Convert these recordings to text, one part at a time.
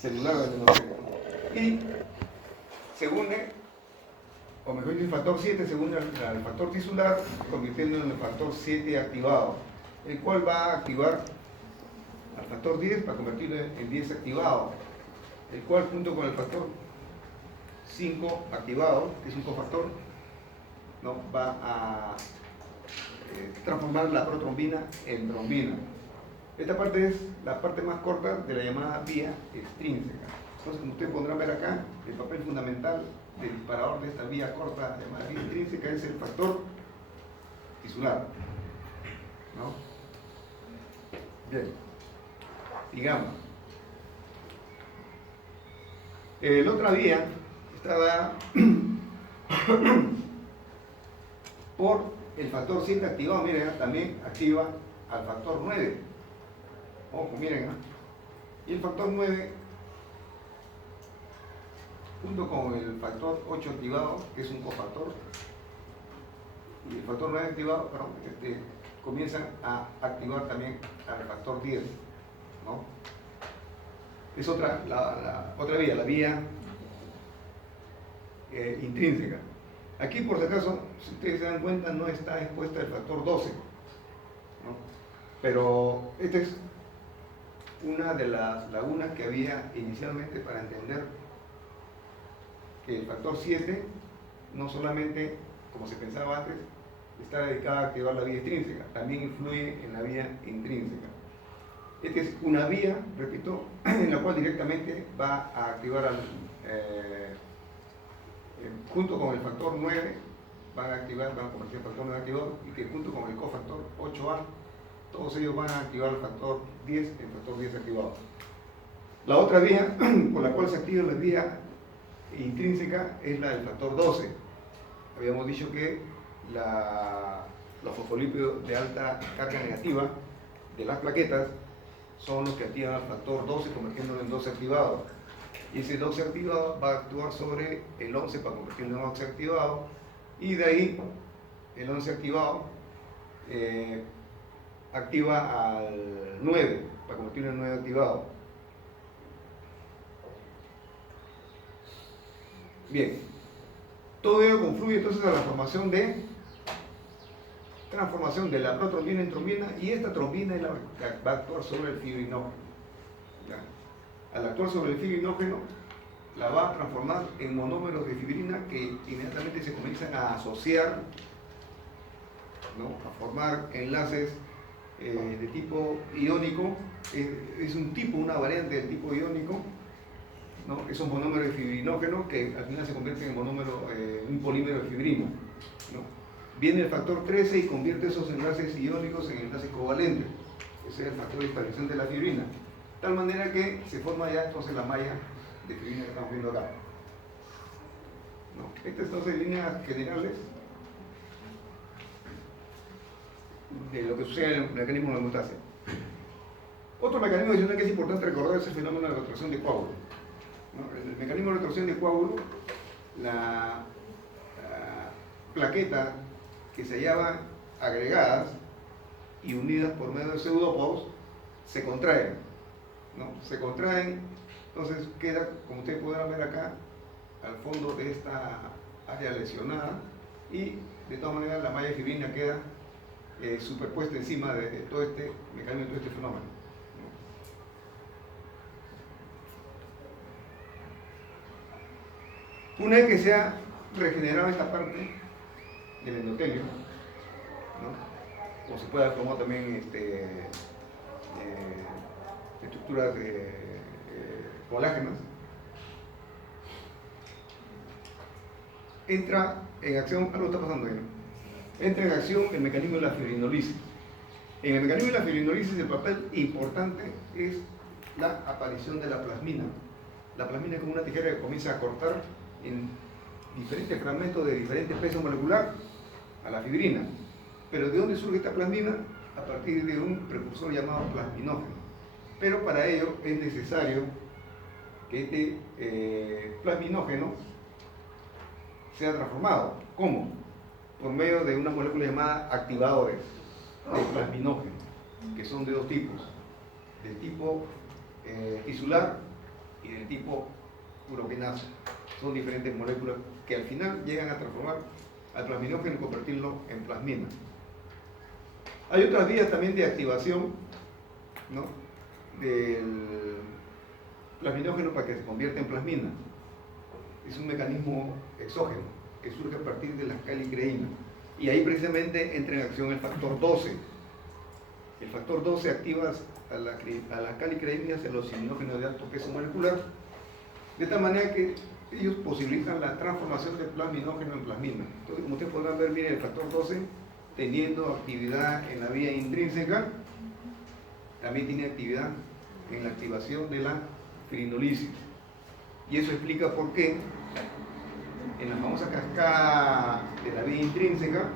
celular del endotelium. Y se une, o mejor dicho, el factor 7 se une al factor tisular, convirtiéndolo en el factor 7 activado, el cual va a activar al factor 10 para convertirlo en 10 activado, el cual junto con el factor 5 activado, que es un cofactor, ¿no? Va a transformar la protrombina en trombina. Esta parte es la parte más corta de la llamada vía extrínseca. Entonces, como ustedes podrán ver acá, el papel fundamental del disparador de esta vía corta llamada vía extrínseca es el factor tisular, ¿no? Bien, digamos. La otra vía está dada por el factor 7 activado. Miren, también activa al factor 9. Ojo, miren, ¿eh? Y el factor 9, junto con el factor 8 activado, que es un cofactor, y el factor 9 activado, perdón, comienzan a activar también al factor 10, ¿no? Es otra vía, la vía intrínseca. Aquí, por si acaso, si ustedes se dan cuenta, no está expuesta el factor 12, ¿no? Pero esta es una de las lagunas que había inicialmente para entender que el factor 7 no solamente, como se pensaba antes, está dedicado a activar la vía extrínseca, también influye en la vía intrínseca. Esta es una vía, repito, en la cual directamente va a activar junto con el factor 9, van a convertir el factor 9 activador, y que junto con el cofactor 8A, todos ellos van a activar el factor 10, el factor 10 activado. La otra vía por la cual se activa la vía intrínseca es la del factor 12. Habíamos dicho que los fosfolípidos de alta carga negativa de las plaquetas son los que activan el factor 12, convirtiéndolo en 12 activado. Y ese 12 activado va a actuar sobre el 11 para convertirlo en 11 activado, y de ahí el 11 activado activa al 9 para convertirlo en 9 activado. Bien, todo ello confluye entonces a la transformación de la protrombina en trombina, y esta trombina es la que va a actuar sobre el fibrinógeno. ¿Ya? Al actuar sobre el fibrinógeno, la va a transformar en monómeros de fibrina que inmediatamente se comienzan a asociar, ¿no? A formar enlaces de tipo iónico. Es un tipo, una variante del tipo iónico, ¿no? Esos monómeros de fibrinógeno que al final se convierten en un polímero de fibrina, ¿no? Viene el factor 13 y convierte esos enlaces iónicos en enlaces covalentes. Ese es el factor de estabilización de la fibrina. De tal manera que se forma ya entonces la malla de fibrina que estamos viendo acá, ¿no? Estas entonces líneas generales de lo que sucede en el mecanismo de la mutación. Otro mecanismo adicional que es importante recordar es el fenómeno de la retracción de coágulo, ¿no? En el mecanismo de retracción de coágulo, la plaqueta que se hallaban agregadas y unidas por medio de pseudópodos se contraen, ¿no? Se contraen, entonces queda, como ustedes podrán ver acá, al fondo de esta área lesionada, y de todas maneras la malla fibrina queda superpuesta encima de todo este mecanismo, de todo este fenómeno, ¿no? Una vez que se ha regenerado esta parte del endotelio, ¿no? Como se puede formar también estructuras colágenas, entra en acción, algo está pasando ahí, ¿no? Entra en acción el mecanismo de la fibrinolisis. En el mecanismo de la fibrinolisis, el papel importante es la aparición de la plasmina. La plasmina es como una tijera que comienza a cortar en diferentes fragmentos de diferente peso molecular a la fibrina. Pero ¿de dónde surge esta plasmina? A partir de un precursor llamado plasminógeno. Pero para ello es necesario que este plasminógeno sea transformado. ¿Cómo? Por medio de una molécula llamada activadores de plasminógeno, que son de dos tipos: del tipo tisular y del tipo uroquinasa. Son diferentes moléculas que al final llegan a transformar al plasminógeno y convertirlo en plasmina. Hay otras vías también de activación, ¿no?, del plasminógeno para que se convierta en plasmina. Es un mecanismo exógeno que surge a partir de las calicreínas. Y ahí precisamente entra en acción el factor 12. El factor 12 activa a las calicreínas, a los ciminógenos de alto peso molecular, de tal manera que ellos posibilitan la transformación del plasminógeno en plasmina. Entonces, como ustedes podrán ver, miren, el factor 12, teniendo actividad en la vía intrínseca, también tiene actividad en la activación de la fibrinolisis. Y eso explica por qué en la famosa cascada de la vía intrínseca,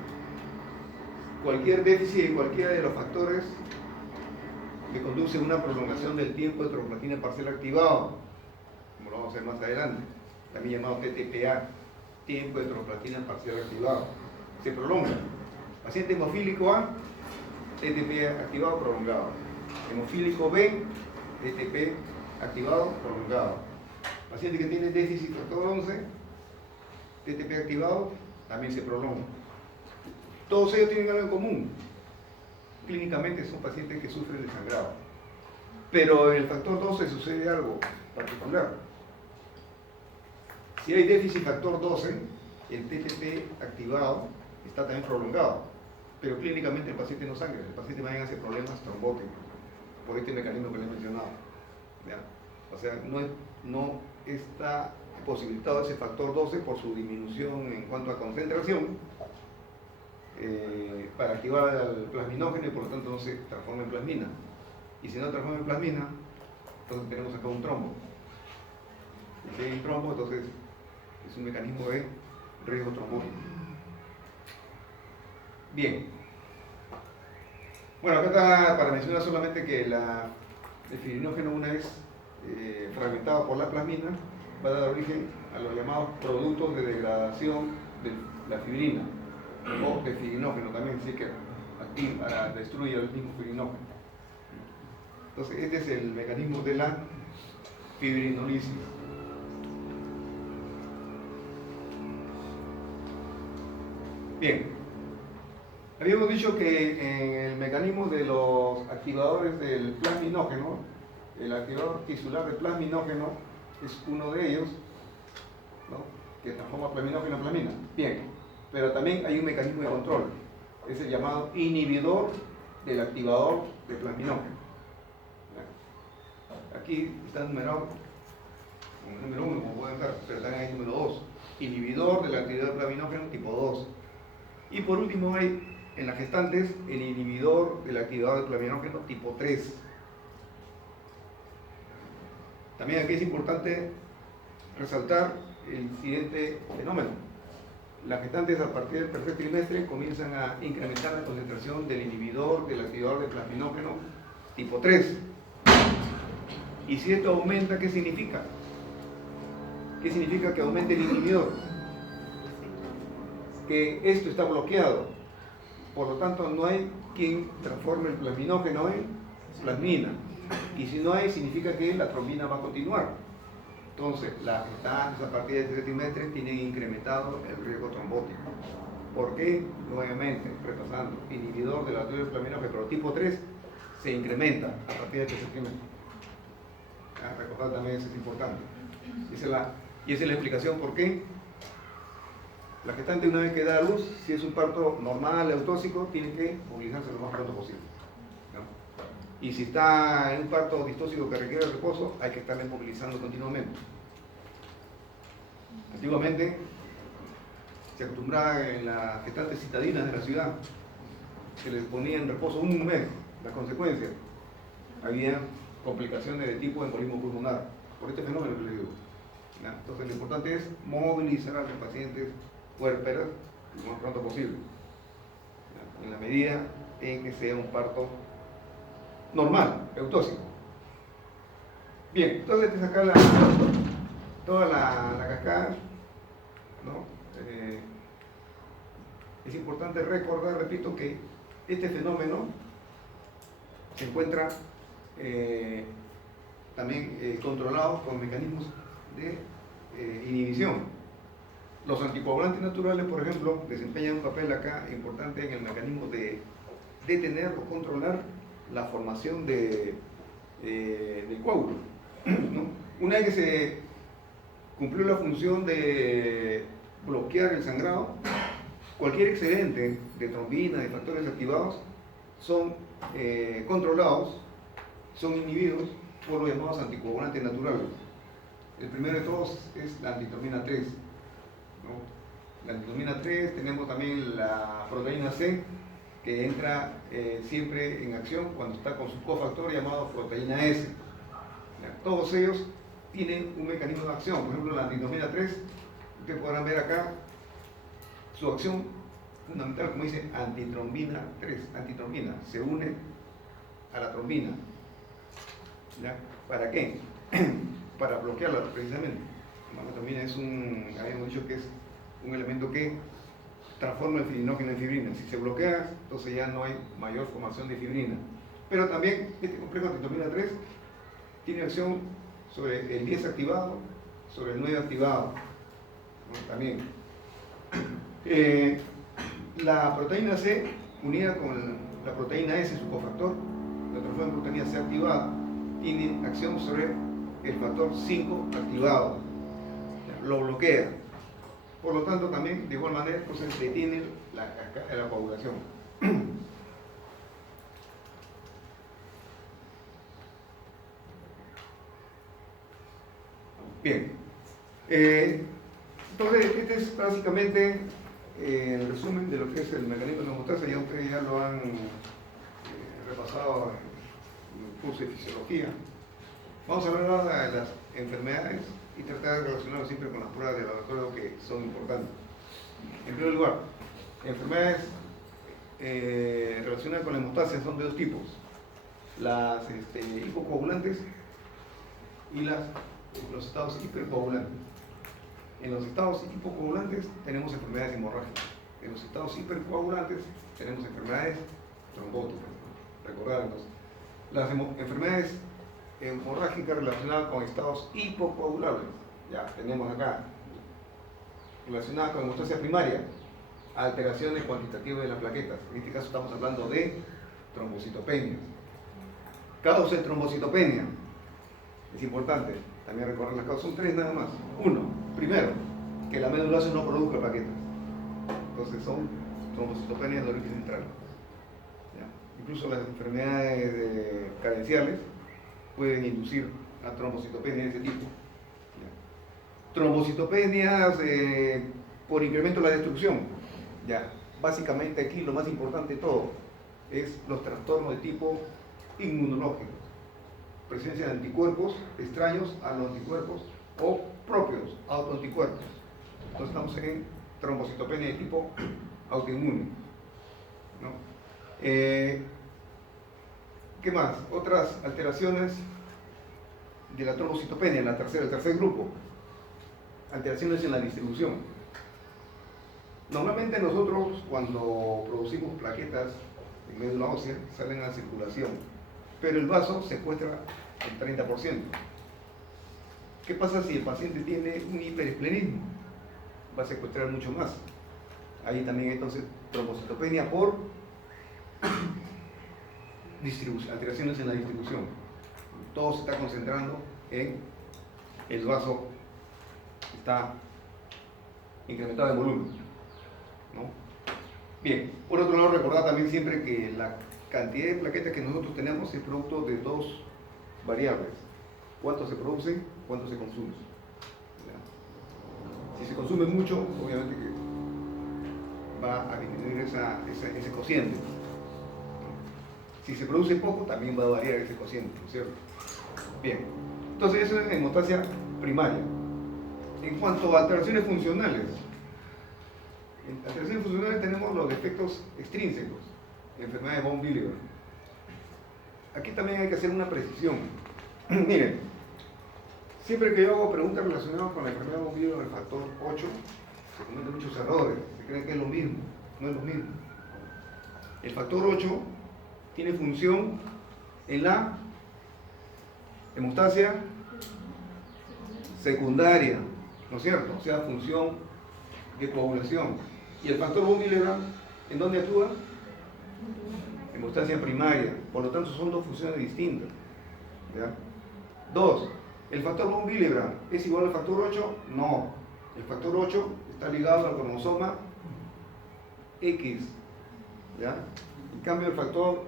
cualquier déficit de cualquiera de los factores que conduce a una prolongación del tiempo de tromboclatina parcial activado, como lo vamos a ver más adelante, también llamado TTPA, tiempo de tromboclatina parcial activado, se prolonga. Paciente hemofílico A, TTP activado prolongado. Hemofílico B, TTP activado prolongado. Paciente que tiene déficit factor 11, TTP activado, también se prolonga. Todos ellos tienen algo en común. Clínicamente son pacientes que sufren de sangrado. Pero en el factor 12 sucede algo particular. Si hay déficit factor 12, el TTP activado está también prolongado. Pero clínicamente el paciente no sangra, el paciente más bien hace problemas trombóticos por este mecanismo que les he mencionado. ¿Ya? O sea, no está posibilitado ese factor 12 por su disminución en cuanto a concentración para activar al plasminógeno y por lo tanto no se transforma en plasmina. Y si no transforma en plasmina, entonces tenemos acá un trombo. Y si hay un trombo, entonces es un mecanismo de riesgo trombótico. Bien. Bueno, acá está para mencionar solamente que el fibrinógeno, una vez fragmentado por la plasmina, va a dar origen a los llamados productos de degradación de la fibrina o de fibrinógeno también, sí que destruye el mismo fibrinógeno. Entonces, este es el mecanismo de la fibrinolisis. Bien, habíamos dicho que en el mecanismo de los activadores del plasminógeno, el activador tisular de plasminógeno es uno de ellos, ¿no?, que transforma plasminógeno en plasmina. Bien, pero también hay un mecanismo de control, es el llamado inhibidor del activador de plasminógeno. Aquí está numerado como número 1, como pueden ver, pero también hay número 2, inhibidor del activador de plasminógeno tipo 2. Y por último hay en las gestantes el inhibidor del activador de plasminógeno tipo 3. También aquí es importante resaltar el siguiente fenómeno. Las gestantes a partir del tercer trimestre comienzan a incrementar la concentración del inhibidor del activador de plasminógeno tipo 3. Y si esto aumenta, ¿qué significa? ¿Qué significa que aumente el inhibidor? Que esto está bloqueado. Por lo tanto, no hay quien transforme el plasminógeno en plasmina. Y si no hay, significa que la trombina va a continuar. Entonces, las gestantes a partir del tercer trimestre tienen incrementado el riesgo trombótico. ¿Por qué? Nuevamente, repasando, inhibidor del activador de plasminógeno, pero tipo 3 se incrementa a partir del tercer trimestre. Recordar también eso es importante. Y esa es la explicación por qué la gestante, una vez que da a luz, si es un parto normal, eutóxico, tiene que movilizarse lo más pronto posible, ¿no? Y si está en un parto distóxico que requiere reposo, hay que estarle movilizando continuamente. Antiguamente se acostumbraba en las gestantes citadinas de la ciudad, que les ponía en reposo un mes. Las consecuencias, había complicaciones de tipo embolismo pulmonar, por este fenómeno que les digo. ¿Ya? Entonces lo importante es movilizar a los pacientes puérperas lo más pronto posible, ¿ya?, en la medida en que sea un parto normal, eutóxico. Bien, entonces te saca toda la cascada, ¿no? Es importante recordar, repito, que este fenómeno se encuentra también controlados con mecanismos de inhibición. Los anticoagulantes naturales, por ejemplo, desempeñan un papel acá importante en el mecanismo de detener o controlar la formación del coágulo, ¿no? Una vez que se cumplió la función de bloquear el sangrado, cualquier excedente de trombina, de factores activados, son controlados, son inhibidos por los llamados anticoagulantes naturales. El primero de todos es la antitrombina 3, ¿no? La antitrombina 3, tenemos también la proteína C, que entra siempre en acción cuando está con su cofactor llamado proteína S. Todos ellos tienen un mecanismo de acción. Por ejemplo, la antitrombina 3, ustedes podrán ver acá su acción fundamental, como dice, antitrombina 3. Antitrombina se une a la trombina. ¿Ya? ¿Para qué? Para bloquearla, precisamente. La trombina es habíamos dicho que es un elemento que transforma el fibrinógeno en fibrina. Si se bloquea, entonces ya no hay mayor formación de fibrina. Pero también este complejo antitrombina 3 tiene acción sobre el 10 activado, sobre el 9 activado, ¿no? También. La proteína C, unida con la proteína S, su cofactor, la transforma en proteína C activada, tiene acción sobre el factor 5 activado, lo bloquea. Por lo tanto, también, de igual manera, entonces detiene la coagulación. Bien. Entonces, este es básicamente el resumen de lo que es el mecanismo de la hemostasia. Ya ustedes ya lo han repasado en el curso de fisiología. Vamos a hablar ahora de las enfermedades y tratar de relacionarlo siempre con las pruebas de laboratorio que son importantes. En primer lugar, enfermedades relacionadas con la hemostasia son de dos tipos: las hipocoagulantes y los estados hipercoagulantes. En los estados hipocoagulantes tenemos enfermedades hemorrágicas. En los estados hipercoagulantes tenemos enfermedades trombóticas. Recordad entonces, las enfermedades hemorrágicas relacionadas con estados hipocoagulables. Ya tenemos acá, relacionadas con hemostasia primaria, alteraciones cuantitativas de las plaquetas. En este caso estamos hablando de trombocitopenia. Causa de trombocitopenia. Es importante también recordar las causas. Son tres nada más. Uno, primero, que la médula ósea no produzca plaquetas. Entonces son trombocitopenias de origen central. ¿Ya? Incluso las enfermedades carenciales pueden inducir a trombocitopenia de ese tipo. ¿Ya? Trombocitopenias por incremento de la destrucción. ¿Ya? Básicamente aquí lo más importante de todo es los trastornos de tipo inmunológico. Presencia de anticuerpos extraños a los anticuerpos o propios autoanticuerpos. Entonces estamos en trombocitopenia de tipo autoinmune, ¿no? ¿Qué más? Otras alteraciones de la trombocitopenia, el tercer grupo, alteraciones en la distribución. Normalmente nosotros cuando producimos plaquetas en médula ósea salen a la circulación, pero el vaso secuestra el 30%. ¿Qué pasa si el paciente tiene un hiperesplenismo? Va a secuestrar mucho más. Ahí también hay entonces trombocitopenia por alteraciones en la distribución. Todo se está concentrando en el vaso, está incrementado en volumen, ¿no? Bien, por otro lado, recordad también siempre que la cantidad de plaquetas que nosotros tenemos es producto de dos variables: cuánto se produce, cuánto se consume. ¿Ya? Si se consume mucho, obviamente que va a disminuir ese cociente. Si se produce poco, también va a variar ese cociente, ¿no es cierto? Bien, entonces eso es hemostasia primaria. En cuanto a alteraciones funcionales, en alteraciones funcionales tenemos los defectos extrínsecos, enfermedad de von Willebrand. Aquí también hay que hacer una precisión. Miren, siempre que yo hago preguntas relacionadas con la enfermedad de von Willebrand, el factor 8, se cometen muchos errores, se creen que es lo mismo, no es lo mismo. El factor 8 tiene función en la Hemostasia secundaria, ¿no es cierto? O sea, función de coagulación. ¿Y el factor von Willebrand en dónde actúa? Hemostasia primaria. Por lo tanto, son dos funciones distintas. ¿Ya? Dos, ¿el factor von Willebrand es igual al factor 8? No. El factor 8 está ligado al cromosoma X. ¿Ya? En cambio, el factor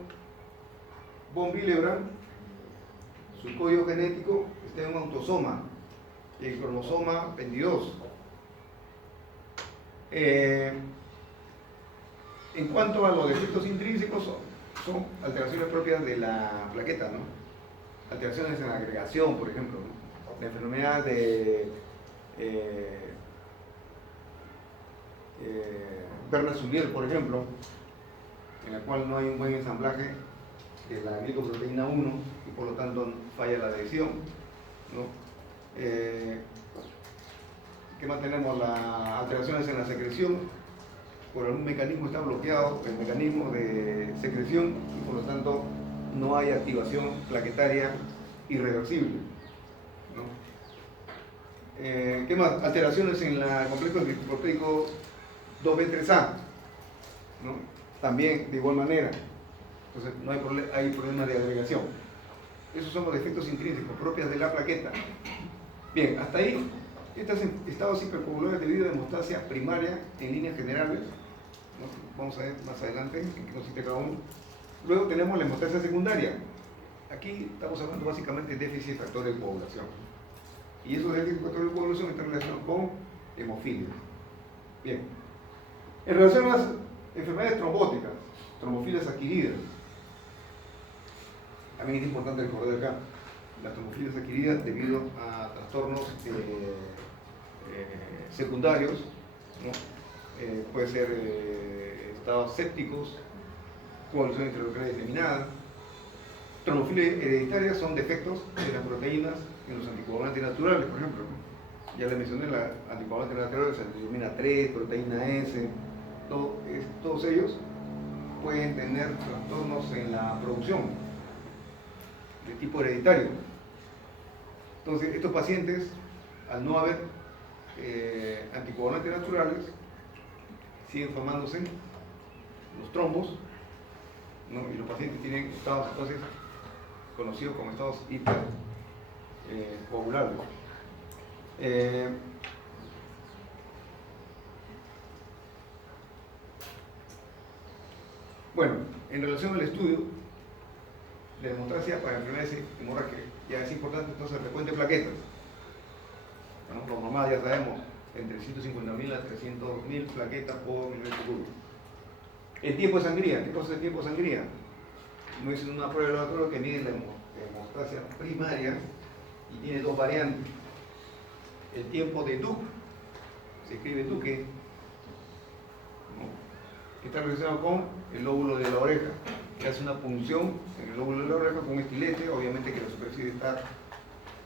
von Willebrand, su código genético está en un autosoma, el cromosoma 22. En cuanto a los defectos intrínsecos, son alteraciones propias de la plaqueta, ¿no? Alteraciones en la agregación, por ejemplo, ¿no? La enfermedad de Werner-Soulier, por ejemplo, en la cual no hay un buen ensamblaje de la glicoproteína 1 y por lo tanto falla la adhesión, ¿no? ¿Qué más tenemos? Las alteraciones en la secreción, por algún mecanismo está bloqueado el mecanismo de secreción y por lo tanto no hay activación plaquetaria irreversible, ¿no? ¿Qué más? Alteraciones en el complejo glicoproteico 2B3A, ¿no? También de igual manera. Entonces no hay problemas de agregación. Esos son los defectos intrínsecos propios de la plaqueta. Bien, hasta ahí, estos estados hipercoagulares debido a hemostasia primaria en líneas generales, ¿no? Vamos a ver más adelante en qué consiste cada uno. Luego tenemos la hemostasia secundaria. Aquí estamos hablando básicamente de déficit de factores de coagulación. Y esos déficits de factores de coagulación están relacionados con hemofilia. Bien. En relación a las enfermedades trombóticas, trombofilias adquiridas, también es importante recordar acá, las trombofilias adquiridas debido a trastornos secundarios, ¿no? Puede ser estados sépticos, coagulación intraarterial disseminada. Trombofilias hereditarias son defectos de las proteínas en los anticoagulantes naturales, por ejemplo, ¿no? Ya les mencioné la anticoagulantes naturales, antiglobulina 3, proteína S, todos ellos pueden tener trastornos en la producción de tipo hereditario. Entonces, estos pacientes, al no haber anticoagulantes naturales, siguen formándose los trombos, ¿no? Y los pacientes tienen estados entonces conocidos como estados hipercoagulables. Bueno, en relación al estudio de la hemostasia para enfermedades hemorrágicas, ya es importante entonces el frecuente de plaquetas. Bueno, lo normal ya sabemos, entre 150.000 a 300.000 plaquetas por milímetro cúbico. El tiempo de sangría, ¿qué cosa es el tiempo de sangría? No es una prueba de laboratorio que mide la hemostasia primaria y tiene dos variantes. El tiempo de Duke, se escribe Duque, ¿no? Que está relacionado con el lóbulo de la oreja, que hace una punción en el lóbulo de la oreja con un estilete, obviamente que la superficie está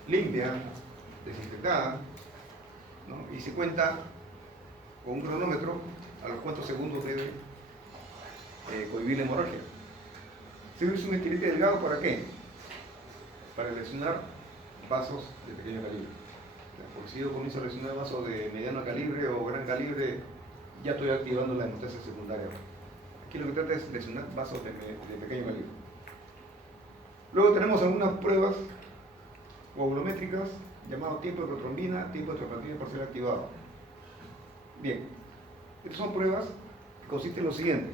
limpia, desinfectada, ¿no? Y se cuenta con un cronómetro a los cuántos segundos debe cohibir la hemorragia. Se usa un estilete delgado, ¿para qué? Para lesionar vasos de pequeño calibre. Porque si yo comienzo a lesionar vasos de mediano calibre o gran calibre, ya estoy activando la hemostasia secundaria. Aquí lo que trata es lesionar vasos de pequeño calibre. Luego tenemos algunas pruebas coagulométricas llamado tiempo de protrombina, tiempo de trombina parcial activado. Bien, estas son pruebas que consisten en lo siguiente.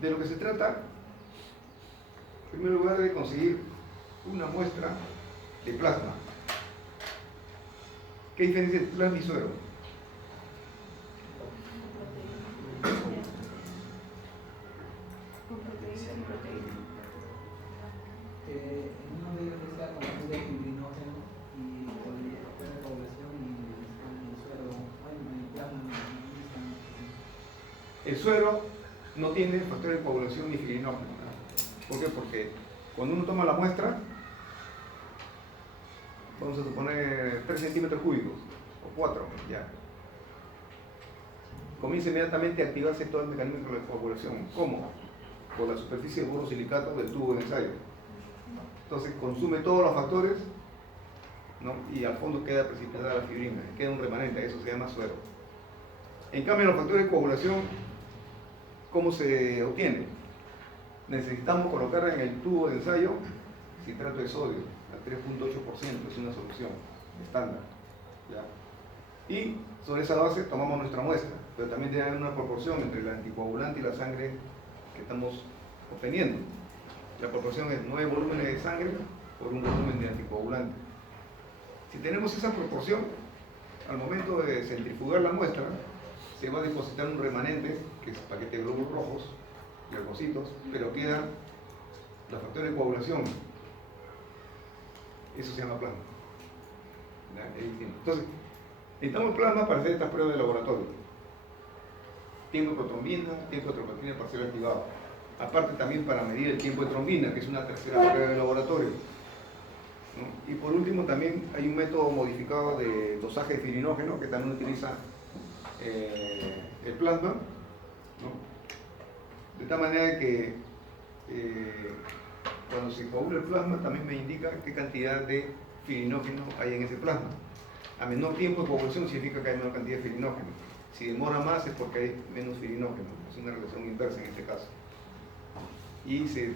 De lo que se trata, en primer lugar, de conseguir una muestra de plasma. ¿Qué diferencia entre plasma y suero? En uno de ellos decía con de fibrinógeno y con el factor de población y el suero, el plasma. El suero no tiene factor de coagulación ni fibrinógeno. ¿Por qué? Porque cuando uno toma la muestra, vamos a suponer 3 centímetros cúbicos o 4, ya, comienza inmediatamente a activarse todo el mecanismo de coagulación. ¿Cómo? Por la superficie de borosilicato del tubo de ensayo. Entonces consume todos los factores, ¿no? Y al fondo queda precipitada la fibrina, queda un remanente, eso se llama suero. En cambio, los factores de coagulación, ¿cómo se obtiene? Necesitamos colocar en el tubo de ensayo citrato de sodio a 3.8%, es una solución estándar, ¿ya? Y sobre esa base tomamos nuestra muestra, pero también debe haber una proporción entre el anticoagulante y la sangre que estamos obteniendo. La proporción es 9 volúmenes de sangre por un volumen de anticoagulante. Si tenemos esa proporción, al momento de centrifugar la muestra, se va a depositar un remanente, que es paquete de glóbulos rojos, leucocitos, pero quedan los factores de coagulación. Eso se llama plasma. Entonces, necesitamos plasma para hacer estas pruebas de laboratorio. Tiempo de protrombina, tiempo de trombina parcial activado. Aparte también para medir el tiempo de trombina, que es una tercera prueba de laboratorio, ¿no? Y por último también hay un método modificado de dosaje de filinógeno que también utiliza el plasma, ¿no? De tal manera que cuando se coagula el plasma también me indica qué cantidad de filinógeno hay en ese plasma. A menor tiempo de coagulación significa que hay menor cantidad de filinógeno. Si demora más es porque hay menos filinógeno. Es una relación inversa en este caso. Y se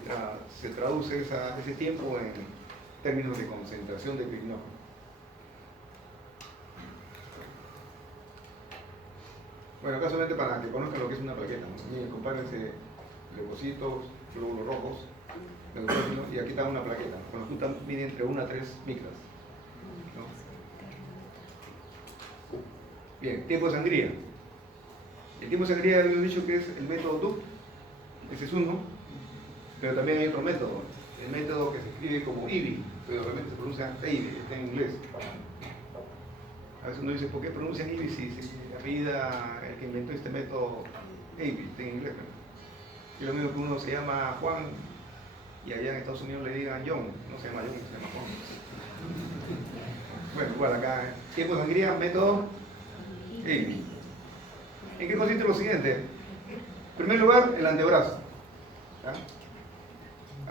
traduce ese tiempo en términos de concentración de filinógeno. Bueno, acá solamente para que conozcan lo que es una plaqueta, ¿no? Miren, compárense leucocitos, glóbulos rojos, y aquí está una plaqueta. Cuando juntan mide entre 1 a 3 micras, ¿no? Bien, tiempo de sangría. El tiempo de sangría habíamos dicho que es el método DUC, ese es uno, pero también hay otro método, el método que se escribe como IBI, pero realmente se pronuncia IBI, está en inglés. A veces uno dice, ¿por qué pronuncian IBI si apellida el que inventó este método IBI, está en inglés? Y lo mismo que uno se llama Juan y allá en Estados Unidos le digan John, no se llama John, se llama Juan. Bueno, igual acá, tiempo de sangría, método IBI. ¿En qué consiste lo siguiente? En primer lugar, el antebrazo, ¿ya?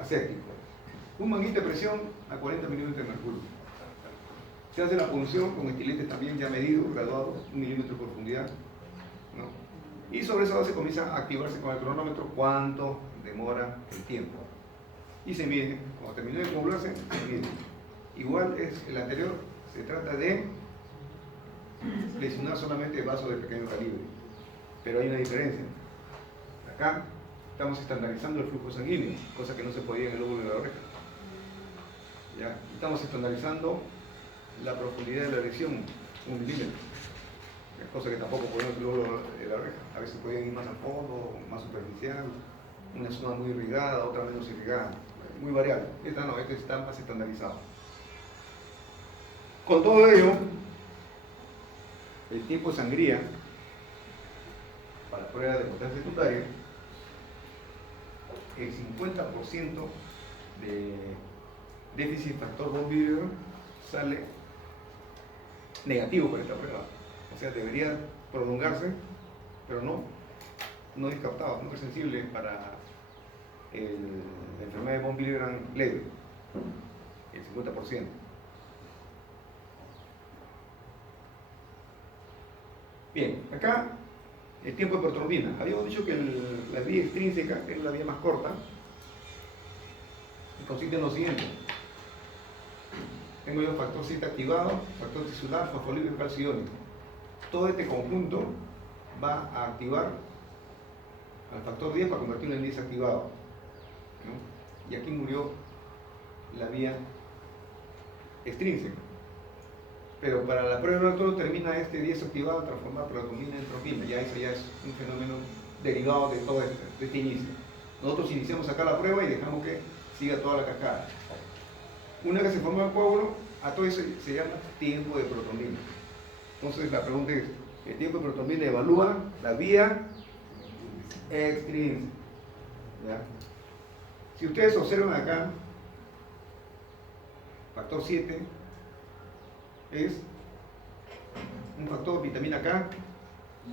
Aséptico. Un manguito de presión a 40 milímetros de mercurio. Se hace la punción con estiletes también ya medidos, graduados, 1 milímetro de profundidad, ¿no? Y sobre esa base comienza a activarse con el cronómetro cuánto demora el tiempo. Y se mide, cuando termine de coagularse, se mide. Igual es el anterior, se trata de lesionar solamente vasos de pequeño calibre. Pero hay una diferencia. Acá estamos estandarizando el flujo sanguíneo, cosa que no se podía en el lóbulo de la oreja. ¿Ya? Estamos estandarizando la profundidad de la lesión, 1 milímetro, cosa que tampoco podemos en el lóbulo de la oreja. A veces podían ir más al fondo, más superficial, una zona muy irrigada, otra menos irrigada, muy variable. Esta no, esta está más estandarizado. Con todo ello, el tiempo de sangría para prueba de potencia secundaria, el 50% de déficit factor von Willebrand sale negativo para esta prueba. O sea, debería prolongarse, pero no es captado, no es sensible para la enfermedad de von Willebrand leve, el 50%. Bien, acá el tiempo de protrombina. Habíamos dicho que la vía extrínseca es la vía más corta y consiste en lo siguiente. Tengo yo factor 7 activado, factor tisular, fosfolípido, calcio iónico. Todo este conjunto va a activar al factor 10 para convertirlo en 10 activado, ¿no? Y aquí murió la vía extrínseca. Pero para la prueba de laboratorio termina este 10 activado transformar protrombina en trombina. Ya eso ya es un fenómeno derivado de todo este inicio. Nosotros iniciamos acá la prueba y dejamos que siga toda la cascada. Una vez que se forma el coágulo, a todo eso se llama tiempo de protrombina. Entonces la pregunta es, ¿el tiempo de protrombina evalúa la vía extrínseca? ¿Ya? Si ustedes observan acá, factor 7 es un factor vitamina K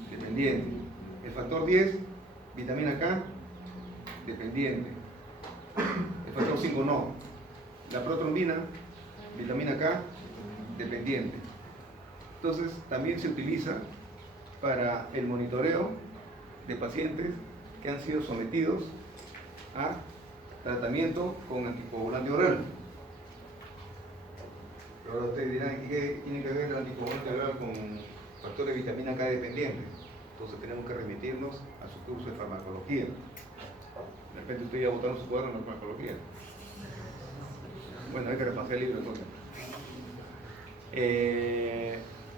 dependiente. El factor 10, vitamina K dependiente. El factor 5 no. La protrombina, vitamina K, dependiente. Entonces, también se utiliza para el monitoreo de pacientes que han sido sometidos a tratamiento con anticoagulante oral. Pero ahora ustedes dirán, ¿qué tiene que ver el anticoagulante oral con factores de vitamina K dependientes? Entonces tenemos que remitirnos a su curso de farmacología. De repente ustedes ya botaron su cuaderno en farmacología. Bueno, hay que repasar el libro entonces.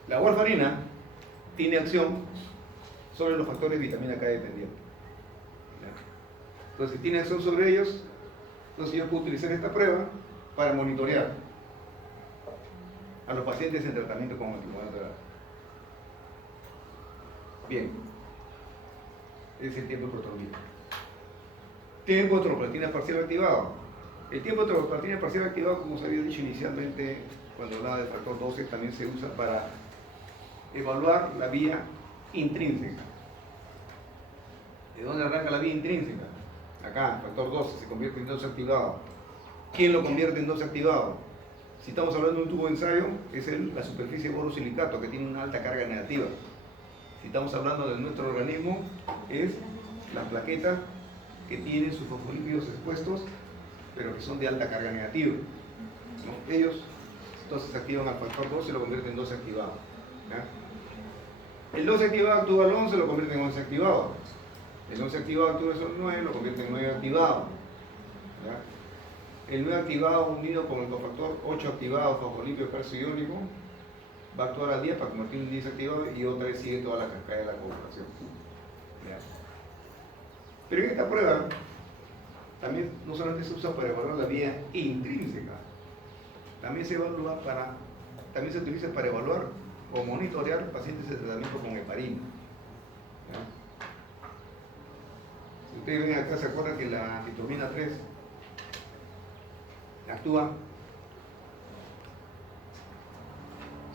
La warfarina tiene acción sobre los factores de vitamina K dependientes. Entonces, si tiene acción sobre ellos, entonces yo puedo utilizar esta prueba para monitorear a los pacientes en tratamiento con anticoagulante oral. Bien, es el tiempo de protrombina. Tiempo de tropoplatina parcial activado. El tiempo de tropoplatina parcial activado, como se había dicho inicialmente cuando hablaba del factor 12, también se usa para evaluar la vía intrínseca. ¿De dónde arranca la vía intrínseca? Acá, factor 12, se convierte en 12 activado. ¿Quién lo convierte en 12 activado? Si estamos hablando de un tubo de ensayo, es la superficie borosilicato, que tiene una alta carga negativa. Si estamos hablando de nuestro organismo, es la plaqueta que tiene sus fosfolípidos expuestos, pero que son de alta carga negativa, ¿no? Ellos entonces activan al factor 12 y lo convierten en 12 activado, ¿ya? El 12 activado actúa al 11, lo convierte en 11 activado. El 11 activado actúa al 9, lo convierte en 9 activado, ¿ya? El 9 activado unido con el cofactor 8 activado, fosfolípido calcio iónico, va a actuar al 10 para convertir en 10 activado y otra vez sigue toda la cascada de la coagulación. ¿Ya? Pero en esta prueba también no solamente se usa para evaluar la vía intrínseca, también se utiliza para evaluar o monitorear pacientes de tratamiento con heparina. ¿Ya? Si ustedes ven acá, se acuerdan que la antitrombina 3 actúa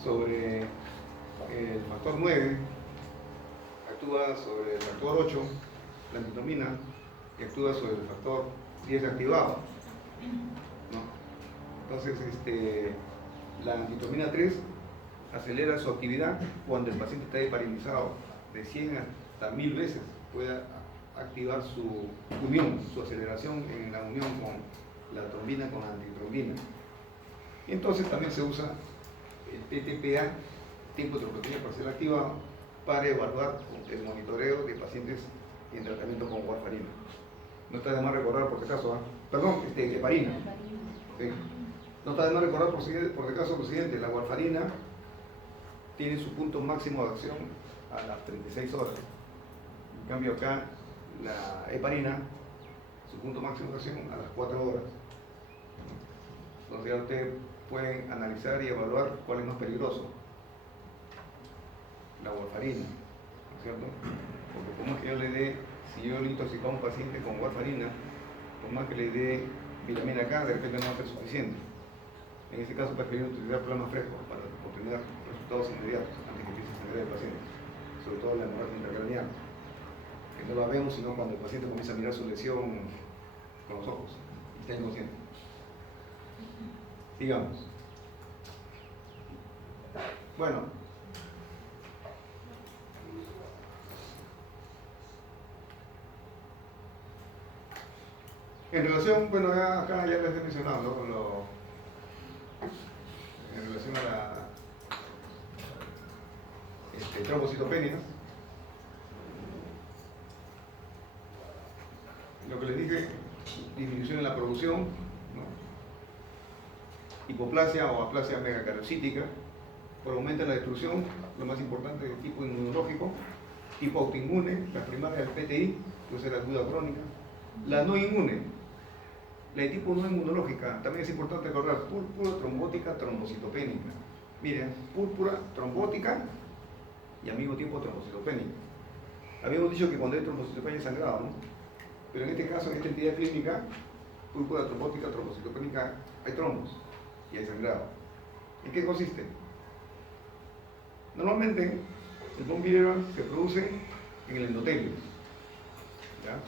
sobre el factor 9, actúa sobre el factor 8, la antitrombina, y actúa sobre el factor 10 activado, ¿no? Entonces, la antitrombina 3 acelera su actividad cuando el paciente está heparinizado de 100 hasta 1000 veces, puede activar su unión, su aceleración en la unión con la trombina con la antitrombina. Y entonces también se usa el TTPA, tiempo de tropoplatina parcial activado, para evaluar el monitoreo de pacientes en tratamiento con warfarina. No está de más recordar por si acaso, heparina. ¿Okay? No está de más recordar por si acaso lo siguiente: la warfarina tiene su punto máximo de acción a las 36 horas. En cambio acá, la heparina, su punto máximo de acción a las 4 horas. Entonces ya ustedes pueden analizar y evaluar cuál es más peligroso: la warfarina, ¿no es cierto? Porque por más que yo le dé, si yo le intoxico a un paciente con warfarina, por más que le dé vitamina K, de repente no va a ser suficiente. En este caso preferimos utilizar plasma fresco para obtener resultados inmediatos antes que empiece a sangrar el paciente, sobre todo la hemorragia intracraneal, que no la vemos sino cuando el paciente comienza a mirar su lesión con los ojos y está inconsciente. Sigamos. Bueno, en relación, acá ya les he mencionado, ¿no? En relación a la trombocitopenia, lo que les dije, disminución en la producción, ¿no? Hipoplasia o aplasia megacariocítica, por aumento en la destrucción, lo más importante de tipo inmunológico, tipo autoinmune, la primaria del PTI, que es la aguda crónica, la no inmune, la de tipo no inmunológica, también es importante recordar: púrpura trombótica trombocitopénica. Miren, púrpura trombótica y al mismo tiempo trombocitopénica. Habíamos dicho que cuando hay trombocitopenia es sangrado, ¿no? Pero en este caso, en esta entidad clínica, púrpura trombótica trombocitopénica, hay trombos y hay sangrado. ¿En qué consiste? Normalmente el von Willebrand se produce en el endotelio, ¿ya?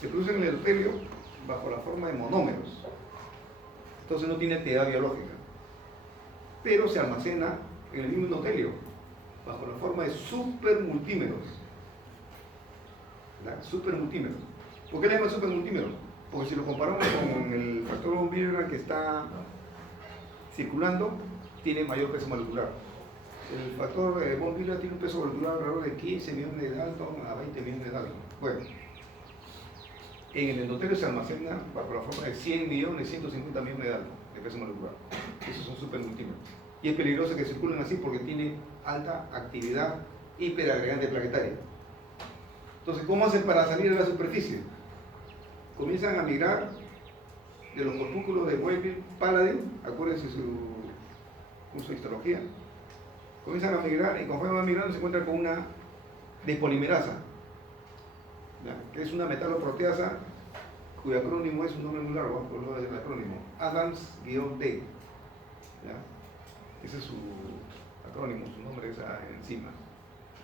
Se produce en el endotelio bajo la forma de monómeros. Entonces no tiene actividad biológica, pero se almacena en el mismo endotelio, bajo la forma de supermultímeros. ¿Verdad? Supermultímeros. ¿Por qué le llaman supermultímeros? Porque si lo comparamos con el factor von Willebrand que está circulando, tiene mayor peso molecular. El factor von Willebrand tiene un peso molecular alrededor de 15 millones de Dalton a 20 millones de Dalton. Bueno, en el endotelio se almacena bajo la forma de 100 millones, 150 millones de Dalton de peso molecular. Esos son supermultímeros. Y es peligroso que circulen así porque tiene alta actividad hiperagregante plaquetaria. Entonces, ¿cómo hacen para salir a la superficie? Comienzan a migrar de los corpúsculos de Weyl-Paladin, acuérdense su histología. Comienzan a migrar y conforme van migrando se encuentran con una despolimerasa, ¿ya? Que es una metaloproteasa cuyo acrónimo es un nombre muy largo, por lo del acrónimo, Adams-D. Ese es su acrónimo, su nombre es esa enzima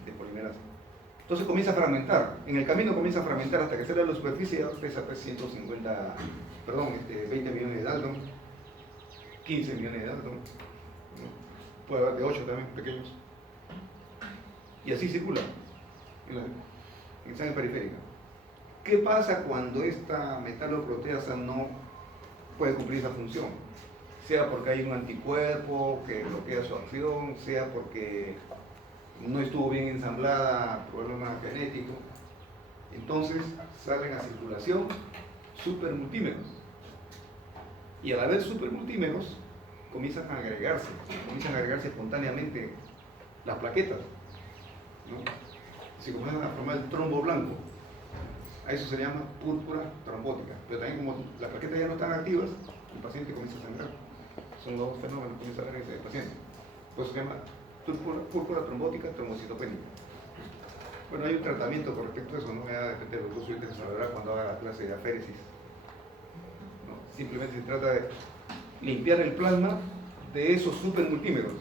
de polimerasa. Entonces comienza a fragmentar, en el camino comienza a fragmentar hasta que sale a la superficie, ya pesa 20 millones de Dalton, 15 millones de Dalton, ¿no? Puede haber de 8 también, pequeños. Y así circula en sangre periférica. ¿Qué pasa cuando esta metaloproteasa no puede cumplir esa función? Sea porque hay un anticuerpo que bloquea su acción, sea porque no estuvo bien ensamblada, problema genético. Entonces salen a circulación supermultímeros. Y al haber supermultímeros, comienzan a agregarse espontáneamente las plaquetas, ¿no? Se comienzan a formar el trombo blanco. A eso se llama púrpura trombótica. Pero también como las plaquetas ya no están activas, el paciente comienza a sangrar. Son los dos fenómenos que comienza a ver en ese paciente. Por eso se llama púrpura trombótica trombocitopénica. Bueno, hay un tratamiento con respecto a eso, no me da de repente los dos estudiantes se sabrá cuando haga la clase de aféresis. ¿No? Simplemente se trata de limpiar el plasma de esos supermultímeros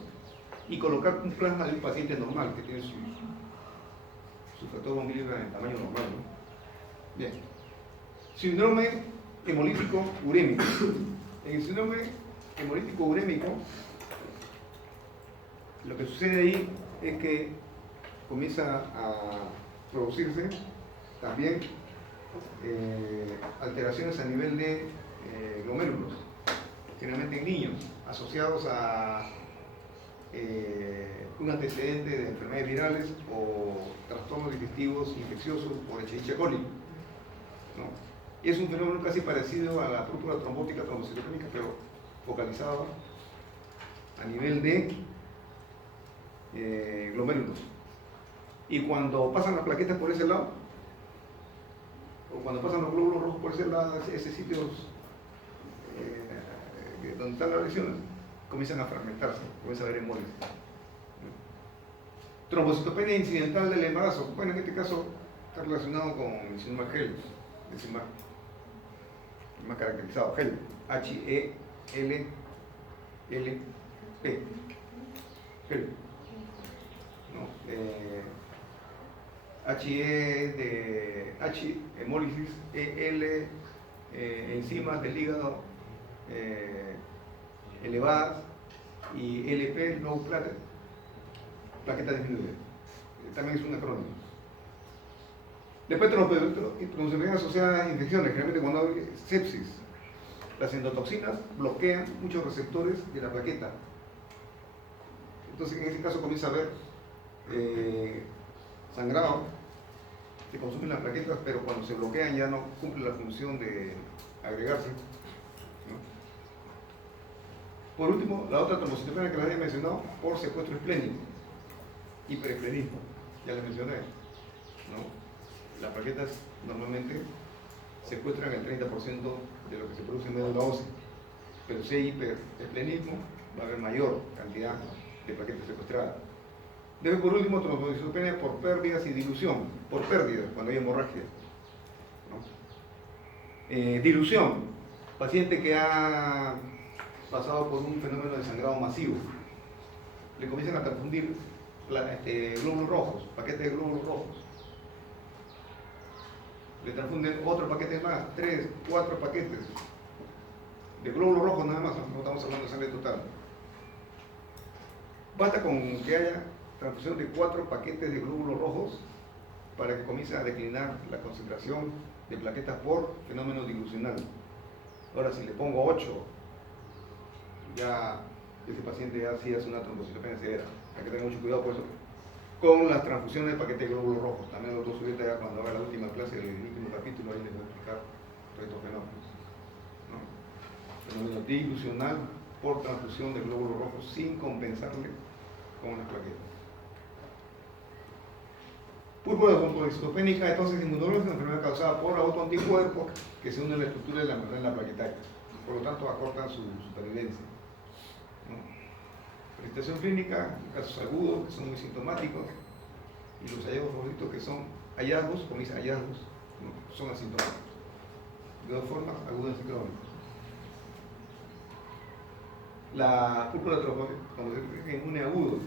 y colocar un plasma de un paciente normal que tiene su factor von Willebrand en tamaño normal, ¿no? Bien. Síndrome hemolítico urémico. En el síndrome hemolítico urémico, lo que sucede ahí es que comienza a producirse también alteraciones a nivel de glomérulos, generalmente en niños, asociados a un antecedente de enfermedades virales o trastornos digestivos infecciosos por Escherichia coli, ¿no? Y es un fenómeno casi parecido a la púrpura trombótica trombocitopénica, pero focalizado a nivel de glomérulos. Y cuando pasan las plaquetas por ese lado, o cuando pasan los glóbulos rojos por ese lado, ese sitio donde están las lesiones, comienzan a fragmentarse, comienza a haber hemólisis. Trombocitopenia incidental del embarazo. Bueno, en este caso está relacionado con el síndrome HELLP, más caracterizado, HELLP, H-E-L-L-P, HELLP. ¿No? H-E de H, hemólisis, E-L, enzimas del hígado elevadas, y LP, low platelet, plaqueta disminuida. También es un acrónimo. Después trombocitopenia asociada a infecciones, generalmente cuando hay sepsis. Las endotoxinas bloquean muchos receptores de la plaqueta. Entonces en este caso comienza a haber sangrado, se consumen las plaquetas, pero cuando se bloquean ya no cumple la función de agregarse, ¿no? Por último, la otra trombocitopenia que les había mencionado, por secuestro esplénico, hiperesplenismo, ya les mencioné, ¿no? Las plaquetas normalmente secuestran el 30% de lo que se produce en médula ósea, pero si hay hiperesplenismo va a haber mayor cantidad de plaquetas secuestradas. Después, por último, trombocitopenia por pérdidas y dilución, por pérdidas cuando hay hemorragia, ¿no? Dilución, paciente que ha pasado por un fenómeno de sangrado masivo, le comienzan a confundir glóbulos rojos, paquetes de glóbulos rojos. le transfunden otro paquete más, 3, 4 paquetes de glóbulos rojos nada más, no estamos hablando de sangre total. Basta con que haya transfusión de 4 paquetes de glóbulos rojos para que comience a declinar la concentración de plaquetas por fenómeno dilucional. Ahora, si le pongo 8, ya ese paciente ya sí hace una trombocitopenia severa. Hay que tener mucho cuidado por eso. Con las transfusiones de paquetes de glóbulos rojos. También los dos ahorita ya cuando haga la última clase, el último capítulo, ahí les voy a explicar todos estos fenómenos, ¿no? Fenómeno dilucional por transfusión de glóbulos rojos sin compensarle con las plaquetas. Púrpura trombocitopénica, entonces inmunológica, enfermedad causada por autoanticuerpos que se unen a la estructura de la membrana plaquetaria. Por lo tanto, acortan su supervivencia, ¿no? Presentación clínica, casos agudos que son muy sintomáticos, y los hallazgos favoritos que son hallazgos, como dicen hallazgos, ¿no? Son asintomáticos. De dos formas, agudos y crónicos. La púrpura trombocitopénica, cuando se inmune agudo,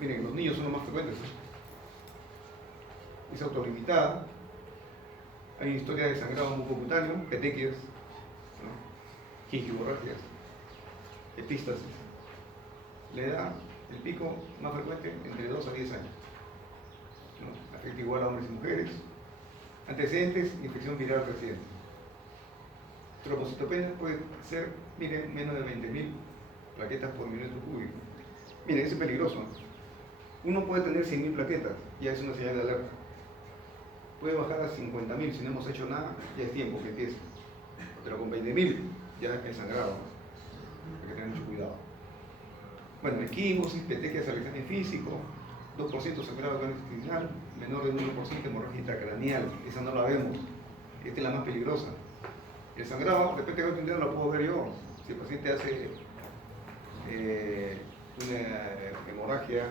miren, los niños son los más frecuentes, ¿no? Es autolimitada, hay historia de sangrado mucocutáneo, petequias, ¿no? Gingivorragias, epístasis. La edad, el pico más frecuente, entre 2 a 10 años, ¿no? Afecta igual a hombres y mujeres. Antecedentes, infección viral reciente. Trombocitopenia puede ser, miren, menos de 20.000 plaquetas por minuto cúbico. Miren, eso es peligroso, ¿no? Uno puede tener 100.000 plaquetas, ya es una señal de alerta. Puede bajar a 50.000, si no hemos hecho nada, ya es tiempo que empiece. Pero con 20.000 ya es sangrado, ¿no? Hay que tener mucho cuidado. Bueno, equimosis, petequias al examen físico, 2% sangrado intestinal, menor de 1% hemorragia intracraneal, esa no la vemos, esta es la más peligrosa. El sangrado, de repente intestinal lo puedo ver yo, si el paciente hace una hemorragia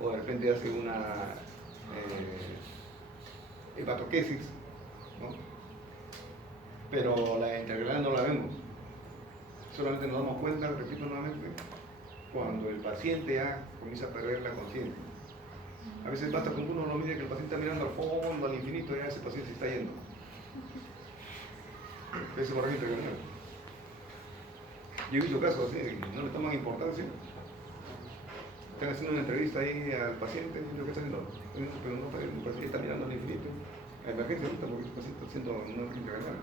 o de repente hace una hepatoquesis, ¿no? Pero la intracraneal no la vemos, solamente nos damos cuenta, repito nuevamente, cuando el paciente ya comienza a perder la conciencia. A veces basta con uno lo mire que el paciente está mirando al fondo, al infinito, ya ese paciente se está yendo. Ese hemorragia intracraneal. Yo he visto casos así, no le toman importancia. Están haciendo una entrevista ahí al paciente, lo que está haciendo, pero no, el paciente está mirando al infinito. A emergencia ahorita porque el paciente está haciendo una hemorragia intracraneal.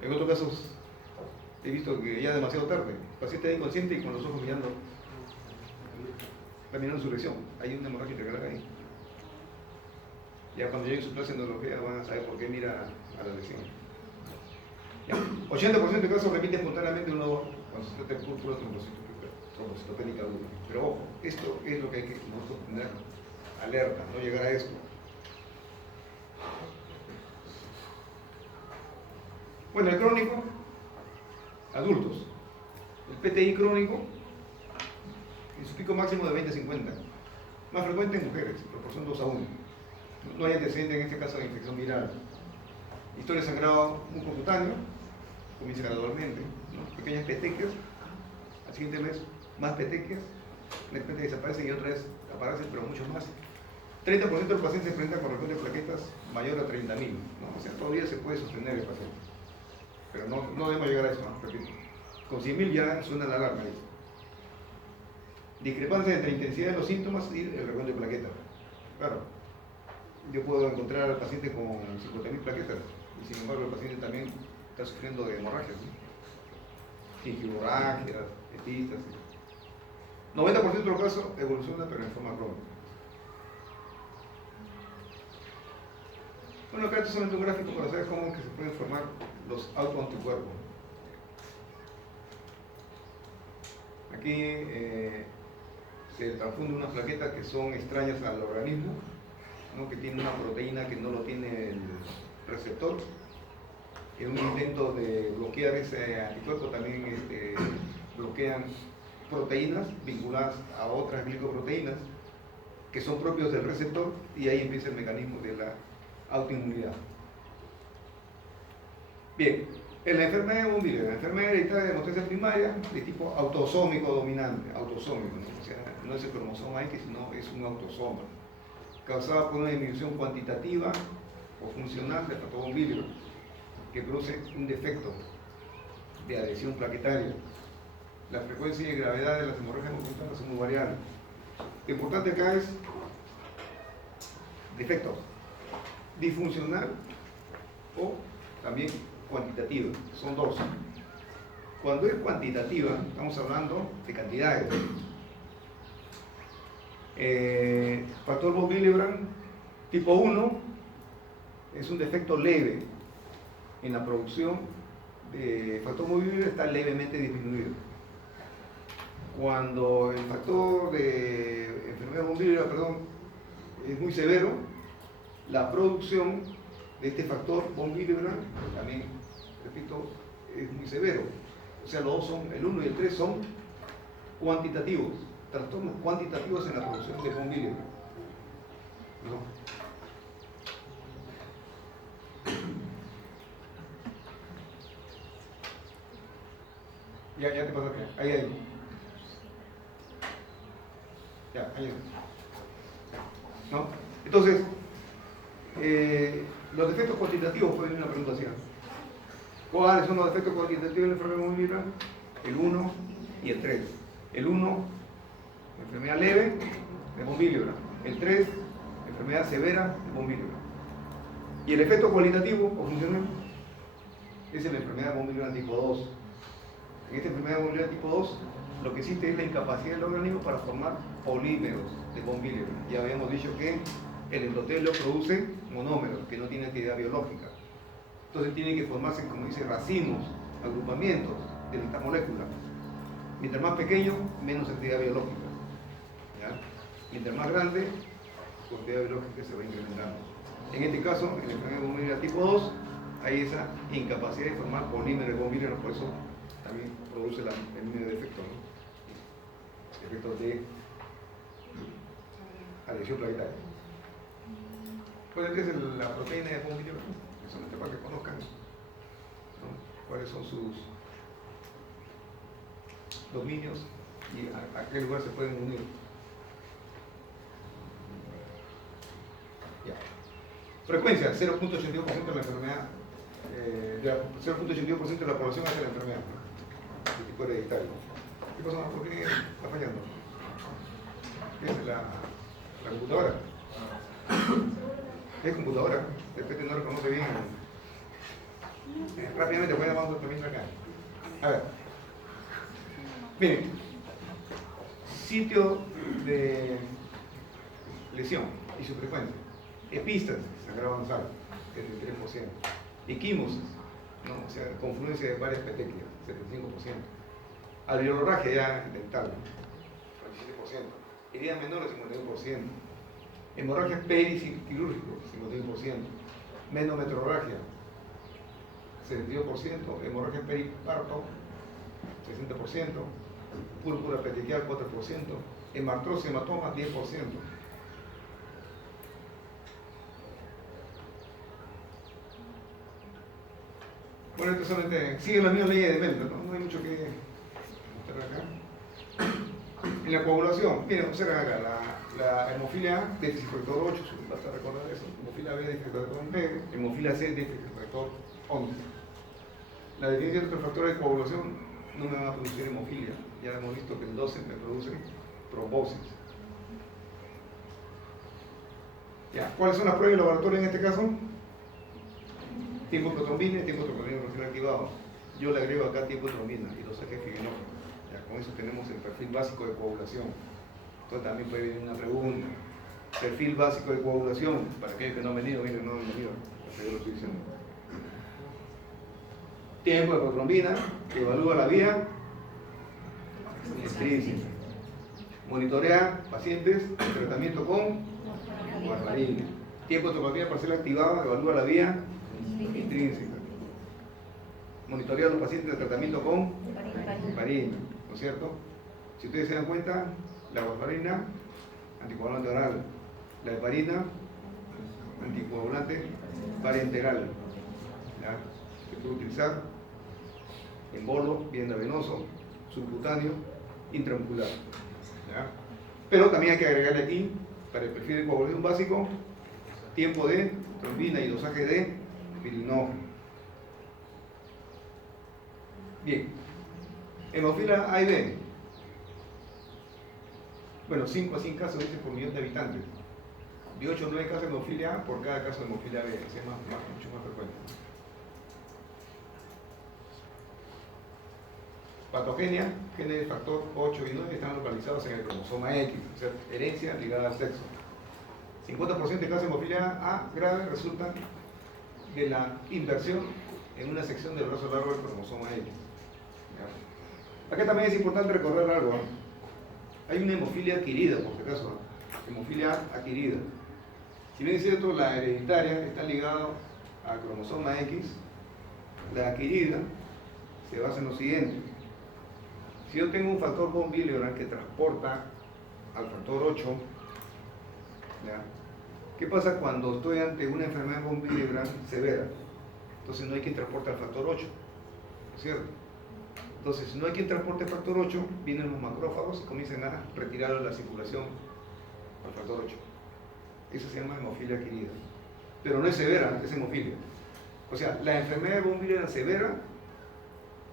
En otros casos he visto que ya demasiado tarde, el paciente está inconsciente y con los ojos mirando, está mirando su lesión, hay una hemorragia intracraneal ahí. Ya cuando llegue su clase de neurología van a saber por qué mira a la lesión. Ya. 80% de casos repite espontáneamente un nuevo cuando se trata de púrpura trombocitopénica aguda. Pero ojo, esto es lo que hay que nosotros tener alerta, no llegar a esto. Bueno, el crónico, adultos. El PTI crónico, en su pico máximo de 20-50. Más frecuente en mujeres, proporción 2 a 1. No hay antecedente en este caso de infección viral. Historia de sangrado mucocutáneo, comienza gradualmente, ¿no? Pequeñas petequias, al siguiente mes más petequias, de repente desaparecen y otra vez aparecen, pero mucho más. 30% de los pacientes se enfrentan con región de plaquetas mayor a 30.000, ¿no? O sea, todavía se puede sostener el paciente. Pero no debemos llegar a eso, ¿no? Repito. Con 100.000 ya suena la alarma ahí. Discrepancia entre intensidad de los síntomas y el región de plaquetas. Claro, yo puedo encontrar al paciente con 50.000 plaquetas y sin embargo el paciente también está sufriendo de hemorragias, ¿sí? Gingivorragias, epístasis. 90% de los casos evoluciona pero en forma crónica. Bueno, acá esto es solamente un gráfico para saber cómo que se pueden formar los autoanticuerpos. Aquí se transfunden unas plaquetas que son extrañas al organismo, ¿no? Que tienen una proteína que no lo tiene el receptor. En un intento de bloquear ese anticuerpo también bloquean proteínas vinculadas a otras glicoproteínas que son propios del receptor y ahí empieza el mecanismo de la autoinmunidad. Bien, en la enfermedad la enfermedad hereditaria de hemostasia primaria de tipo autosómico dominante, autosómico, ¿no? O sea, no es el cromosoma X, sino es un autosoma. causada por una disminución cuantitativa o funcional del factor von Willebrand, que produce un defecto de adhesión plaquetaria. La frecuencia y gravedad de las hemorragias multifocal son muy variables. Lo importante acá es defecto disfuncional o también cuantitativa. Son dos. Cuando es cuantitativa, estamos hablando de cantidades. Factor von Willebrand tipo 1 es un defecto leve en la producción de factor von Willebrand, está levemente disminuido. Cuando el factor de enfermedad von Willebrand, es muy severo, la producción de este factor von Willebrand, también, repito, es muy severo. O sea, los dos son, el 1 y el 3 son cuantitativos, trastornos cuantitativos en la producción de von Willebrand. ¿No? Ya te pasaste. Ahí. Ya, ahí. ¿No? Entonces, los defectos cuantitativos, pueden una pregunta así. ¿Cuáles son los defectos cuantitativos de la enfermedad von Willebrand? El 1 y el 3. El 1, enfermedad leve de von Willebrand. El 3, enfermedad severa de von Willebrand. Y el efecto cualitativo o funcional es en la enfermedad de von Willebrand tipo 2. En esta enfermedad de von Willebrand tipo 2, lo que existe es la incapacidad del organismo para formar polímeros de von Willebrand. Ya habíamos dicho que el endotelio produce monómeros que no tienen actividad biológica. Entonces tienen que formarse, como dice, racimos, agrupamientos de esta molécula. Mientras más pequeño, menos actividad biológica. ¿Ya? Mientras más grande, su actividad biológica se va incrementando. En este caso, en la enfermedad de von Willebrand tipo 2, hay esa incapacidad de formar polímeros de von Willebrand, por eso también produce el mismo defecto, ¿no? Efectos de adhesión plaquetaria. ¿Cuál es la proteína de von Willebrand? Solamente para que conozcan, ¿no? Cuáles son sus dominios y a qué lugar se pueden unir. Ya. Frecuencia, 0.82% de la enfermedad, 0.82% de la población hace la enfermedad, ¿no? De tipo hereditario. ¿Qué pasa? ¿Por qué está fallando? ¿Qué es la computadora? Es computadora, de repente no reconoce bien. Rápidamente voy a llamar también acá. A ver. Miren, sitio de lesión y su frecuencia. Epístasis, sangrado nasal, que es el 3%. Equimosis, ¿no? O sea, confluencia de varias petequias, 75%. Alveolorragia ya dental, 27%. Heridas menores, 51%. Hemorragia periquirúrgico, 51%. Menometrorragia, 62%. Hemorragia periparto, 60%. Púrpura petequial, 4%. Hemartrosis, hematoma, 10%. Bueno, esto solamente sigue las mismas leyes de Mendel, ¿no? No hay mucho que mostrar acá. En la coagulación, miren, observen acá, la hemofilia A, déficit factor 8, vas a recordar eso. Hemofilia B, déficit factor 9, hemofilia C, déficit factor 11. La definición de otros factores de coagulación no me van a producir hemofilia. Ya hemos visto que el 12 me produce trombosis. Ya, ¿cuáles son las pruebas de laboratorio en este caso? Tiempo de protrombina y tiempo de protrombina recién activado. Yo le agrego acá tiempo de trombina y los ejes fibrinogenos. Ya, con eso tenemos el perfil básico de coagulación. Entonces también puede venir una pregunta. Perfil básico de coagulación, para aquellos que no han venido, miren, no han venido. Yo lo estoy diciendo. Tiempo de protrombina, que evalúa la vía intrínseca. Monitorea pacientes en tratamiento con warfarina. Tiempo de trombina parcial activado, evalúa la vía intrínseca. Monitorea a los pacientes de tratamiento con warfarina, ¿no es cierto? Si ustedes se dan cuenta, la warfarina, anticoagulante oral, la heparina, anticoagulante parenteral. ¿Ya? Se puede utilizar en bolo, vía venoso, subcutáneo, intramuscular. ¿Ya? Pero también hay que agregarle aquí Para el perfil de coagulación básico, tiempo de trombina y dosaje de pirinógeno. Bien, hemofilia A y B. Bueno, 5 a 100 casos dice por millón de habitantes. De 8 a 9 casos de hemofilia A por cada caso de hemofilia B. Es mucho más frecuente. Patogenia, genes de factor 8 y 9 están localizados en el cromosoma X, o sea, herencia ligada al sexo. 50% de casos de hemofilia A grave resultan de la inversión en una sección del brazo largo del cromosoma X. ¿Ya? Acá también es importante recordar algo. Hay una hemofilia adquirida, por si acaso. Hemofilia adquirida. Si bien es cierto, la hereditaria está ligada al cromosoma X, la adquirida se basa en lo siguiente. Si yo tengo un factor von Willebrand que transporta al factor 8, ¿ya? ¿Qué pasa cuando estoy ante una enfermedad von Willebrand severa? Entonces no hay quien transporte al factor 8, ¿no es cierto? Entonces, si no hay quien transporte el factor 8, vienen los macrófagos y comienzan a retirar de la circulación al factor 8. Eso se llama hemofilia adquirida. Pero no es severa, es hemofilia. O sea, la enfermedad de von Willebrand severa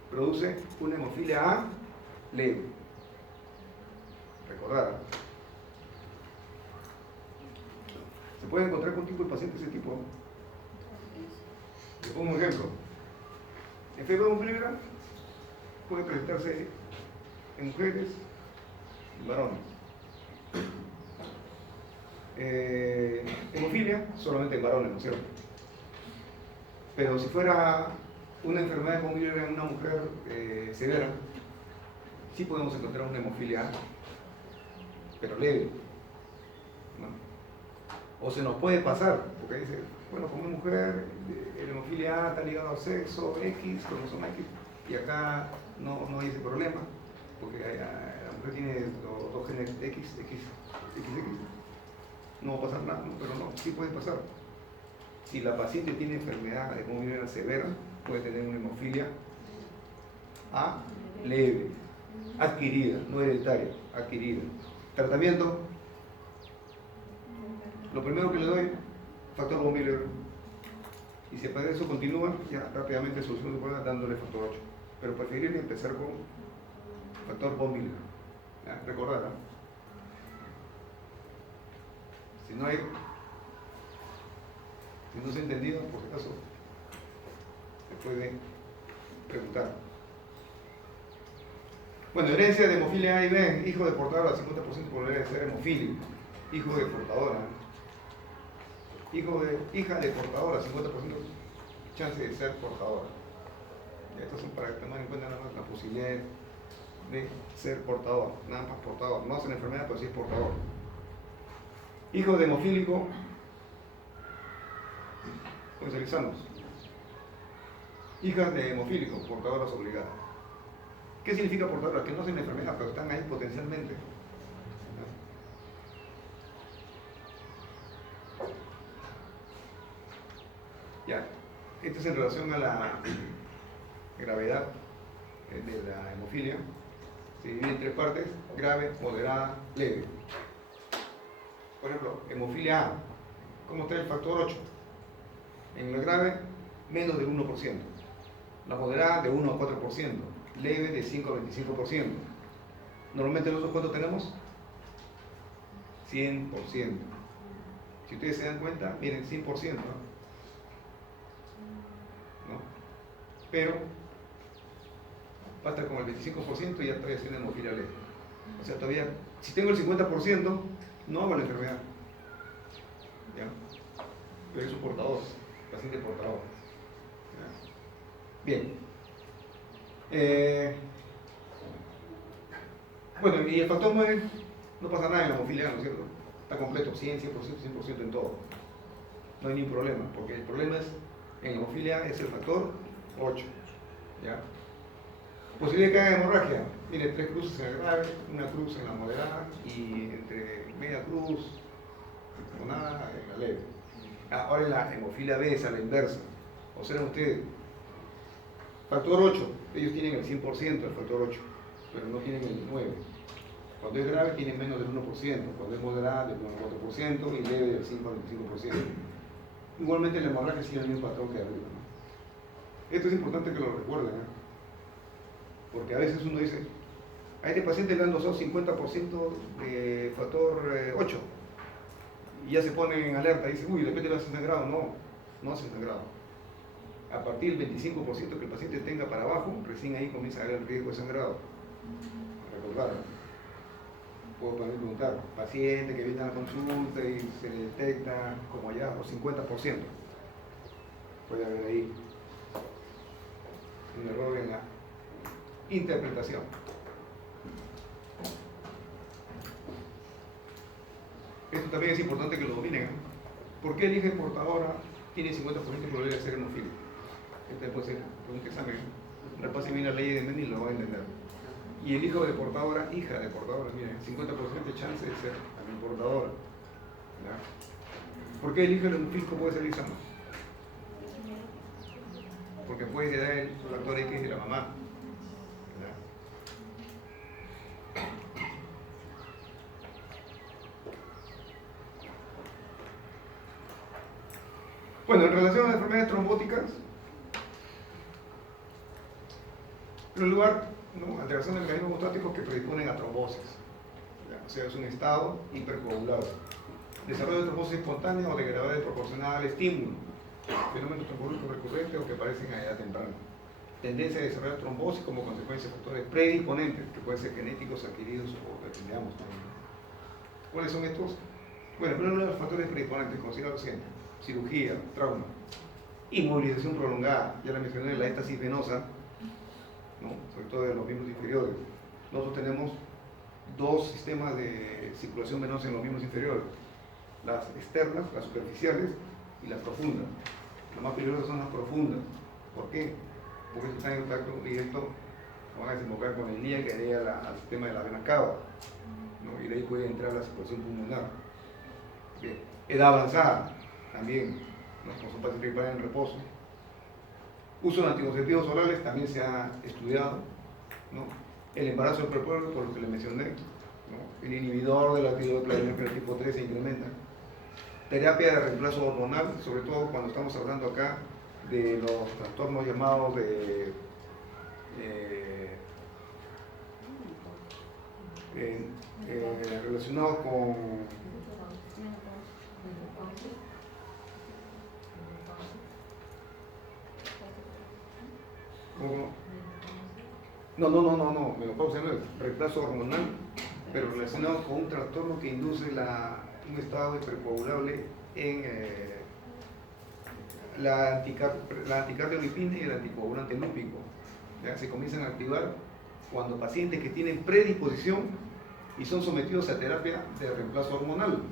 produce una hemofilia A leve. Recordar. Se puede encontrar con un tipo de paciente de ese tipo. Les pongo un ejemplo. Enfermedad de von Willebrand puede presentarse en mujeres y varones. Hemofilia solamente en varones, ¿no es cierto? Pero si fuera una enfermedad de von Willebrand en una mujer severa, sí podemos encontrar una hemofilia A, pero leve, ¿no? O se nos puede pasar, porque dice, bueno, como mujer, la hemofilia A está ligada al sexo, X, cromosoma X, y acá no hay ese problema, porque la mujer tiene los dos genes XX, no va a pasar nada, ¿no? Pero no, sí puede pasar. Si la paciente tiene enfermedad de von Willebrand severa, puede tener una hemofilia A leve, adquirida, no hereditaria, adquirida. Tratamiento, lo primero que le doy, factor von Willebrand. Y si para eso continúa, ya rápidamente soluciona el problema dándole factor 8. Pero preferible empezar con factor von Willebrand. Recordar, ¿no? Si no se ha entendido, por si acaso, se puede preguntar. Bueno, herencia de hemofilia A y B, hijo de portadora, 50% probabilidad de ser hemofílico. Hijo de portadora. Hija de portadora, 50% chance de ser portadora. Y estos son para tomar en cuenta nada más la posibilidad de ser portador, nada más portador. No es una enfermedad, pero sí es portador. Hijo de hemofílico, comercializamos. Hijas de hemofílico, portadoras obligadas. ¿Qué significa portadoras? Que no son enfermedad, pero están ahí potencialmente. Ya, esto es en relación a la gravedad de la hemofilia. Se divide en tres partes: grave, moderada, leve. Por ejemplo, hemofilia A, ¿cómo está el factor 8? En la grave, menos del 1%. La moderada, de 1 a 4%. Leve, de 5 a 25%. Normalmente nosotros, ¿cuánto tenemos? 100%. Si ustedes se dan cuenta, miren, 100%, ¿no? Pero basta con el 25% y ya estoy haciendo hemofilia leve. O sea, todavía, si tengo el 50%, no hago la enfermedad. ¿Ya? Pero es un portador, paciente portador. ¿Ya? Bien. Bueno, y el factor 9, no pasa nada en la hemofilia, ¿no es cierto? Está completo, 100, 100%, 100% en todo. No hay ningún problema, porque el problema es, en la hemofilia es el factor 8. ¿Ya? Posibilidad de que haga hemorragia. Mire, 3 cruces en la grave, una cruz en la moderada y entre media cruz o nada en la leve. Ahora en la hemofilia B es a la inversa. Observen ustedes, factor 8, ellos tienen el 100% del factor 8, pero no tienen el 9. Cuando es grave tiene menos del 1%, cuando es moderada del 1,4% y leve del 5 al 25%. Igualmente la hemorragia sigue el mismo patrón que arriba, ¿no? Esto es importante que lo recuerden, ¿eh? Porque a veces uno dice, a este paciente le han dosado 50% de factor 8 y ya se pone en alerta y dice, uy, de repente va a ser sangrado. No, no hace sangrado. A partir del 25% que el paciente tenga para abajo, recién ahí comienza a haber el riesgo de sangrado. Recordar. Puedo también preguntar, paciente que viene a la consulta y se le detecta como ya los 50%. Puede haber ahí un error en la interpretación. Esto también es importante que lo dominen, ¿eh? ¿Por qué el hijo portadora tiene 50% de probabilidad de ser hemofílico? Este puede ser un examen. Repase bien la ley de Mendel y lo va a entender. Y el hijo de portadora, hija de portadora, miren, 50% de chance de ser también portadora. ¿Ya? ¿Por qué el hijo de hemofílico puede ser lisama? Porque puede heredar el factor X de la mamá. Bueno, en relación a las enfermedades trombóticas, en primer lugar, ¿no? Alteración del mecanismo hemostático que predisponen a trombosis. ¿Ya? O sea, es un estado hipercoagulado. Desarrollo de trombosis espontánea o de gravedad proporcional al estímulo. Fenómenos trombolíticos recurrentes o que aparecen a edad temprana. Tendencia a desarrollar trombosis como consecuencia de factores predisponentes, que pueden ser genéticos, adquiridos o determinados también. ¿Cuáles son estos? Bueno, primero los factores predisponentes, considera lo siguiente: cirugía, trauma, inmovilización prolongada, ya la mencioné, la éstasis venosa, ¿no? Sobre todo de los miembros inferiores. Nosotros tenemos dos sistemas de circulación venosa en los miembros inferiores: las externas, las superficiales, y las profundas. Las más peligrosas son las profundas. ¿Por qué? Porque están en contacto directo, van a desembocar con el lia que llega al sistema de la vena cava, ¿no? Y de ahí puede entrar la circulación pulmonar. Bien. Edad avanzada también, ¿no? Como son pacientes que paran en reposo. Uso de anticonceptivos orales también se ha estudiado, ¿no? El embarazo del prepuberto, por lo que le mencioné, ¿no? El inhibidor de la tiroideoplasia tipo 3 se incrementa. Terapia de reemplazo hormonal, sobre todo cuando estamos hablando acá de los trastornos llamados relacionados con no, menopausia no es reemplazo hormonal, pero relacionado con un trastorno que induce un estado hipercoagulable en la anticardiolipina y el anticoagulante lúpico. ¿Ya? Se comienzan a activar cuando pacientes que tienen predisposición y son sometidos a terapia de reemplazo hormonal,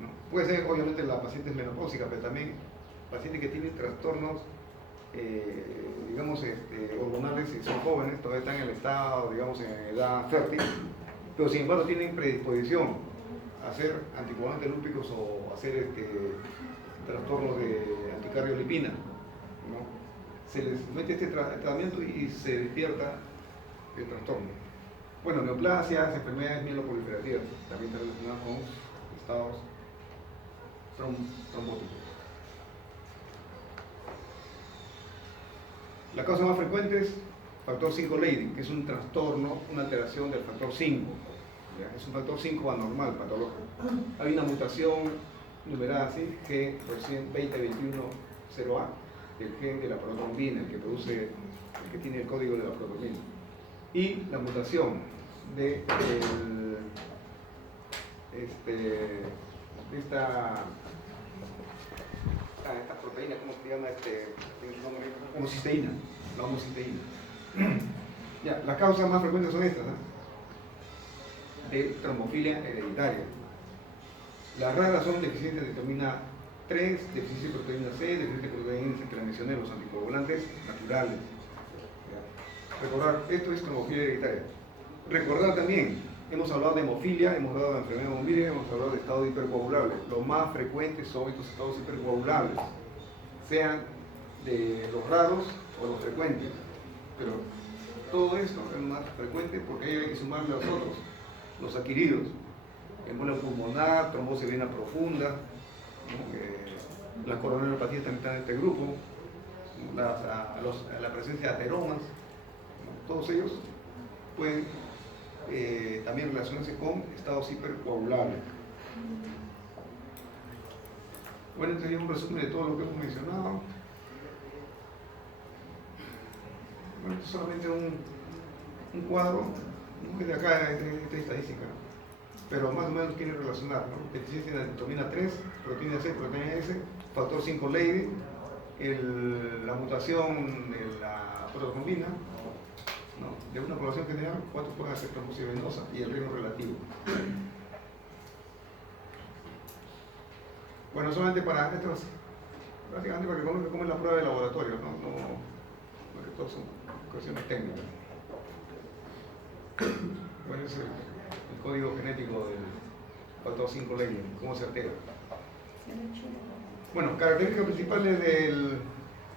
¿no? Puede ser, obviamente, la paciente es menopáusica, pero también pacientes que tienen trastornos hormonales y son jóvenes, todavía están en el estado, digamos, en edad fértil, pero sin embargo tienen predisposición a hacer anticoagulantes lúpicos o hacer trastornos de anticardiolipina, ¿no? Se les mete este tratamiento y se despierta el trastorno. Bueno, neoplasias, enfermedades mieloproliferativas, también están relacionadas con estados trombóticos. La causa más frecuente es factor 5 Leydig, que es un trastorno, una alteración del factor 5. ¿Ya? Es un factor 5 anormal, patológico. Hay una mutación numerada así, G2021-0A, el gen de la protrombina, el que tiene el código de la protrombina. Y la mutación de esta proteína, ¿cómo se llama? Homocisteína, la homocisteína. Ya, las causas más frecuentes son estas, ¿no? De trombofilia hereditaria. Las raras son deficiencias de vitamina 3, deficiencia de proteína C, deficiencia de proteínas que la mencioné, los anticoagulantes naturales. ¿Ya? Recordar, esto es trombofilia hereditaria. Recordar también, hemos hablado de hemofilia, hemos hablado de enfermedad hemofílica, hemos hablado de estados hipercoagulables. Los más frecuentes son estos estados hipercoagulables, sean de los raros o los frecuentes, pero todo esto es más frecuente porque ahí hay que sumarle los otros, los adquiridos. Embolia pulmonar, trombosis vena profunda, ¿no? Las coronariopatías también están en este grupo, la presencia de ateromas, ¿no? Todos ellos pueden también relacionarse con estados hipercoagulables. Bueno, este es un resumen de todo lo que hemos mencionado. Bueno, esto es solamente un cuadro, ¿no? De acá, de estadística, pero más o menos quiere relacionar, ¿no? Deficiencia de antitomina 3, proteína C, proteína S, factor 5 Leydig, la mutación de la protrombina, ¿no? De una población general, 4 pueden hacer trombosis venosa y el riesgo relativo. Bueno, solamente para esto, prácticamente para que conozcan cómo es la prueba de laboratorio, no porque todos son cuestiones técnicas. Bueno, ese es el código genético del factor 5 Leydig, cómo se altera. Bueno, características principales de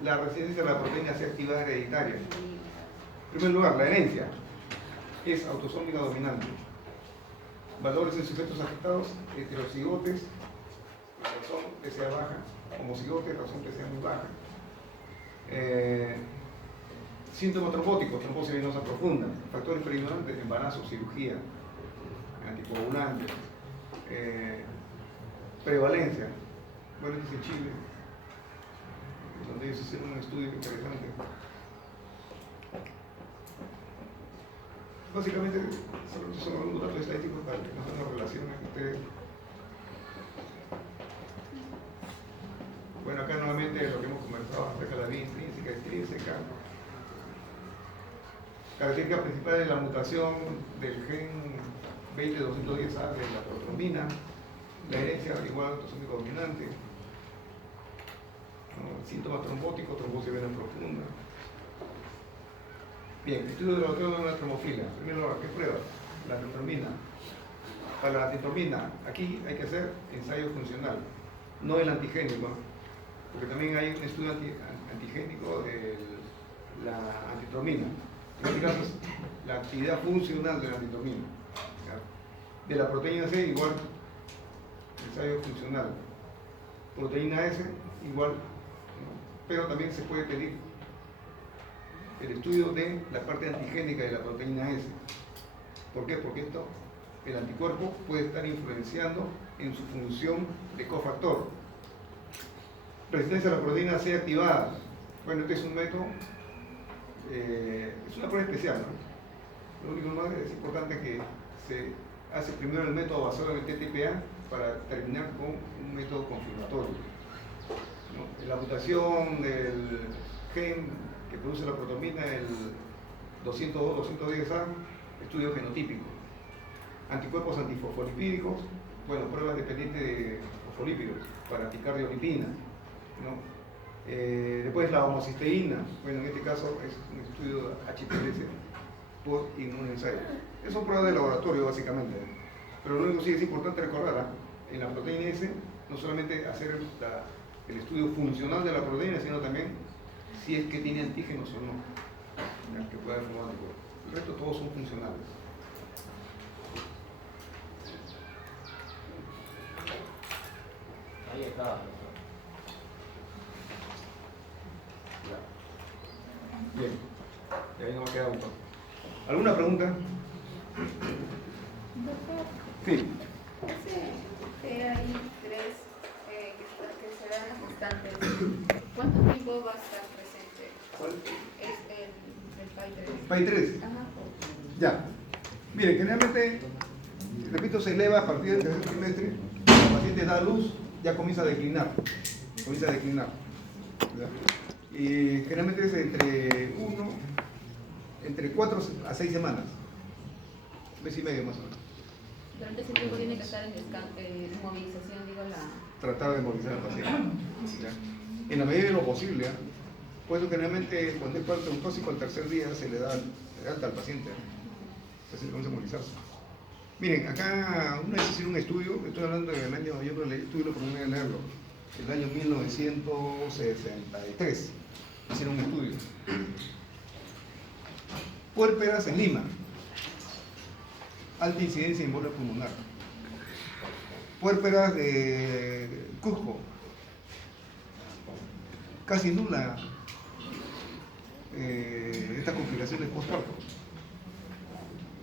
la residencia de la proteína C activada hereditaria. En primer lugar, la herencia es autosómica dominante. Valores en sujetos afectados, heterocigotes, razón PSA baja, homocigotes, razón PSA muy baja. Síntomas trombóticos, trombosis venosa profunda, factores predisponentes, embarazo, cirugía, anticoagulantes, prevalencia. Bueno, este es en Chile, donde ellos hicieron un estudio interesante. Básicamente, son algunos datos estadísticos para que nos den una relación entre. Bueno, acá nuevamente lo que hemos conversado acerca de la vía intrínseca, extrínseca. Característica principal de la mutación del gen 20-210A de la protrombina, la herencia igual autosómico dominante, ¿no? Síntomas trombóticos, trombosis vena profunda. Bien, estudio de laboratorio de una trombofila. En primer lugar, ¿qué prueba? La antitrombina. Para la antitrombina, aquí hay que hacer ensayo funcional, no el antigénico, porque también hay un estudio antigénico de la antitrombina. En este caso es la actividad funcional de la antitrombina. De la proteína C igual, ensayo funcional. Proteína S igual, ¿no? Pero también se puede pedir el estudio de la parte antigénica de la proteína S. ¿Por qué? Porque el anticuerpo puede estar influenciando en su función de cofactor. Resistencia a la proteína C activada. Bueno, este es un método, es una prueba especial, ¿no? Lo único más es importante que se hace primero el método basado en el TTPA para terminar con un método confirmatorio, ¿no? La mutación del gen que produce la protrombina, el 202-210A, estudio genotípico. Anticuerpos antifosfolipídicos, bueno, pruebas dependientes de fosfolípidos para picardiolipina, ¿no? Después la homocisteína, bueno, en este caso es un estudio HPLC por inmunensayo. Esas son pruebas de laboratorio básicamente, pero lo único que sí es importante recordar, en la proteína S, no solamente hacer el estudio funcional de la proteína, sino también si es que tiene antígenos o no, que pueda haber formado anticuerpos. El resto todos son funcionales. Ahí está. Bien, y ahí no me ha quedado un poco. ¿Alguna pregunta? Doctor, Sí. ese PAI3 que se dan las gestantes, ¿cuánto tiempo va a estar presente? ¿Cuál? Es el PAI3. PAI3. Ajá. Ya. Miren, generalmente, repito, se eleva a partir del tercer trimestre, la paciente da a luz, ya comienza a declinar. ¿Ya? Y generalmente es entre 4 a 6 semanas, mes y medio más o menos. Durante ese tiempo tiene que estar en inmovilización, digo, Tratar de movilizar al paciente, ¿ya? En la medida de lo posible, ¿eh? Por eso generalmente cuando es parte tóxico al tercer día se le da alta al paciente, el paciente comienza a movilizarse. Miren, acá una vez hicieron un estudio, estoy hablando del año, yo el estudio lo ponía a leerlo, el año 1963, hicieron un estudio. Puérperas en Lima, alta incidencia en embolia pulmonar. Puérperas de Cusco, casi nula estas complicaciones postparto.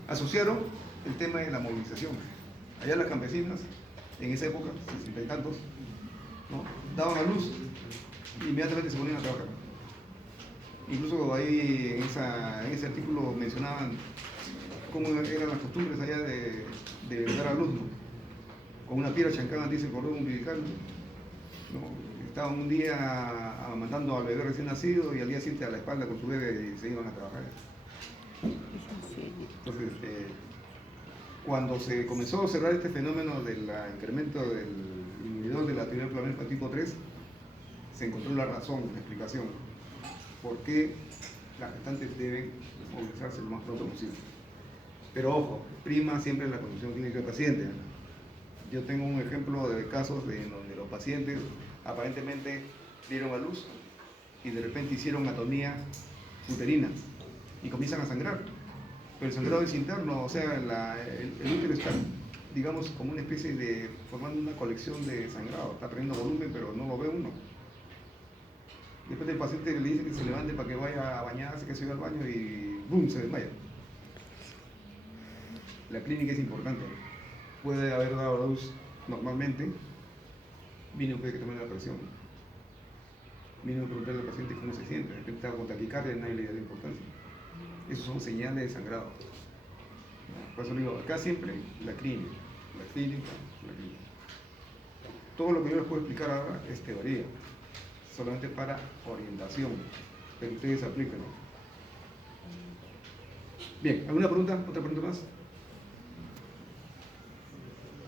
Asociaron el tema de la movilización. Allá las campesinas, en esa época, 60 y tantos, ¿no?, daban a luz e inmediatamente se ponían a trabajar. Incluso ahí en ese artículo mencionaban cómo eran las costumbres allá de dar a luz, ¿no?, con una piedra chancada, dice, cordón umbilical, ¿no? Estaban un día amamantando al bebé recién nacido y al día siguiente a la espalda con su bebé y se iban a trabajar. Entonces, cuando se comenzó a observar este fenómeno del incremento del inhibidor de la actividad inflamatoria tipo 3, se encontró la razón, la explicación, por qué las gestantes deben movilizarse lo más pronto posible. Pero ojo, prima siempre la condición clínica del paciente. Yo tengo un ejemplo de casos en donde los pacientes aparentemente dieron a luz y de repente hicieron anatomía uterina y comienzan a sangrar. Pero el sangrado es interno, o sea, el útero está, digamos, como una especie de, formando una colección de sangrado, está perdiendo volumen, pero no lo ve uno. Después el paciente le dice que se levante para que vaya a bañarse, que se vaya al baño y ¡boom!, se desmaya. La clínica es importante. Puede haber dado a luz normalmente, mínimo puede que tomar la presión. Mínimo preguntarle al paciente cómo se siente, de repente estaba con taquicardia, nadie le da la importancia. Esos son señales de sangrado. Por eso digo, acá siempre la clínica, la clínica, la clínica. Todo lo que yo les puedo explicar ahora es teoría, solamente para orientación, pero ustedes aplíquenlo. Bien, ¿alguna pregunta? ¿Otra pregunta más?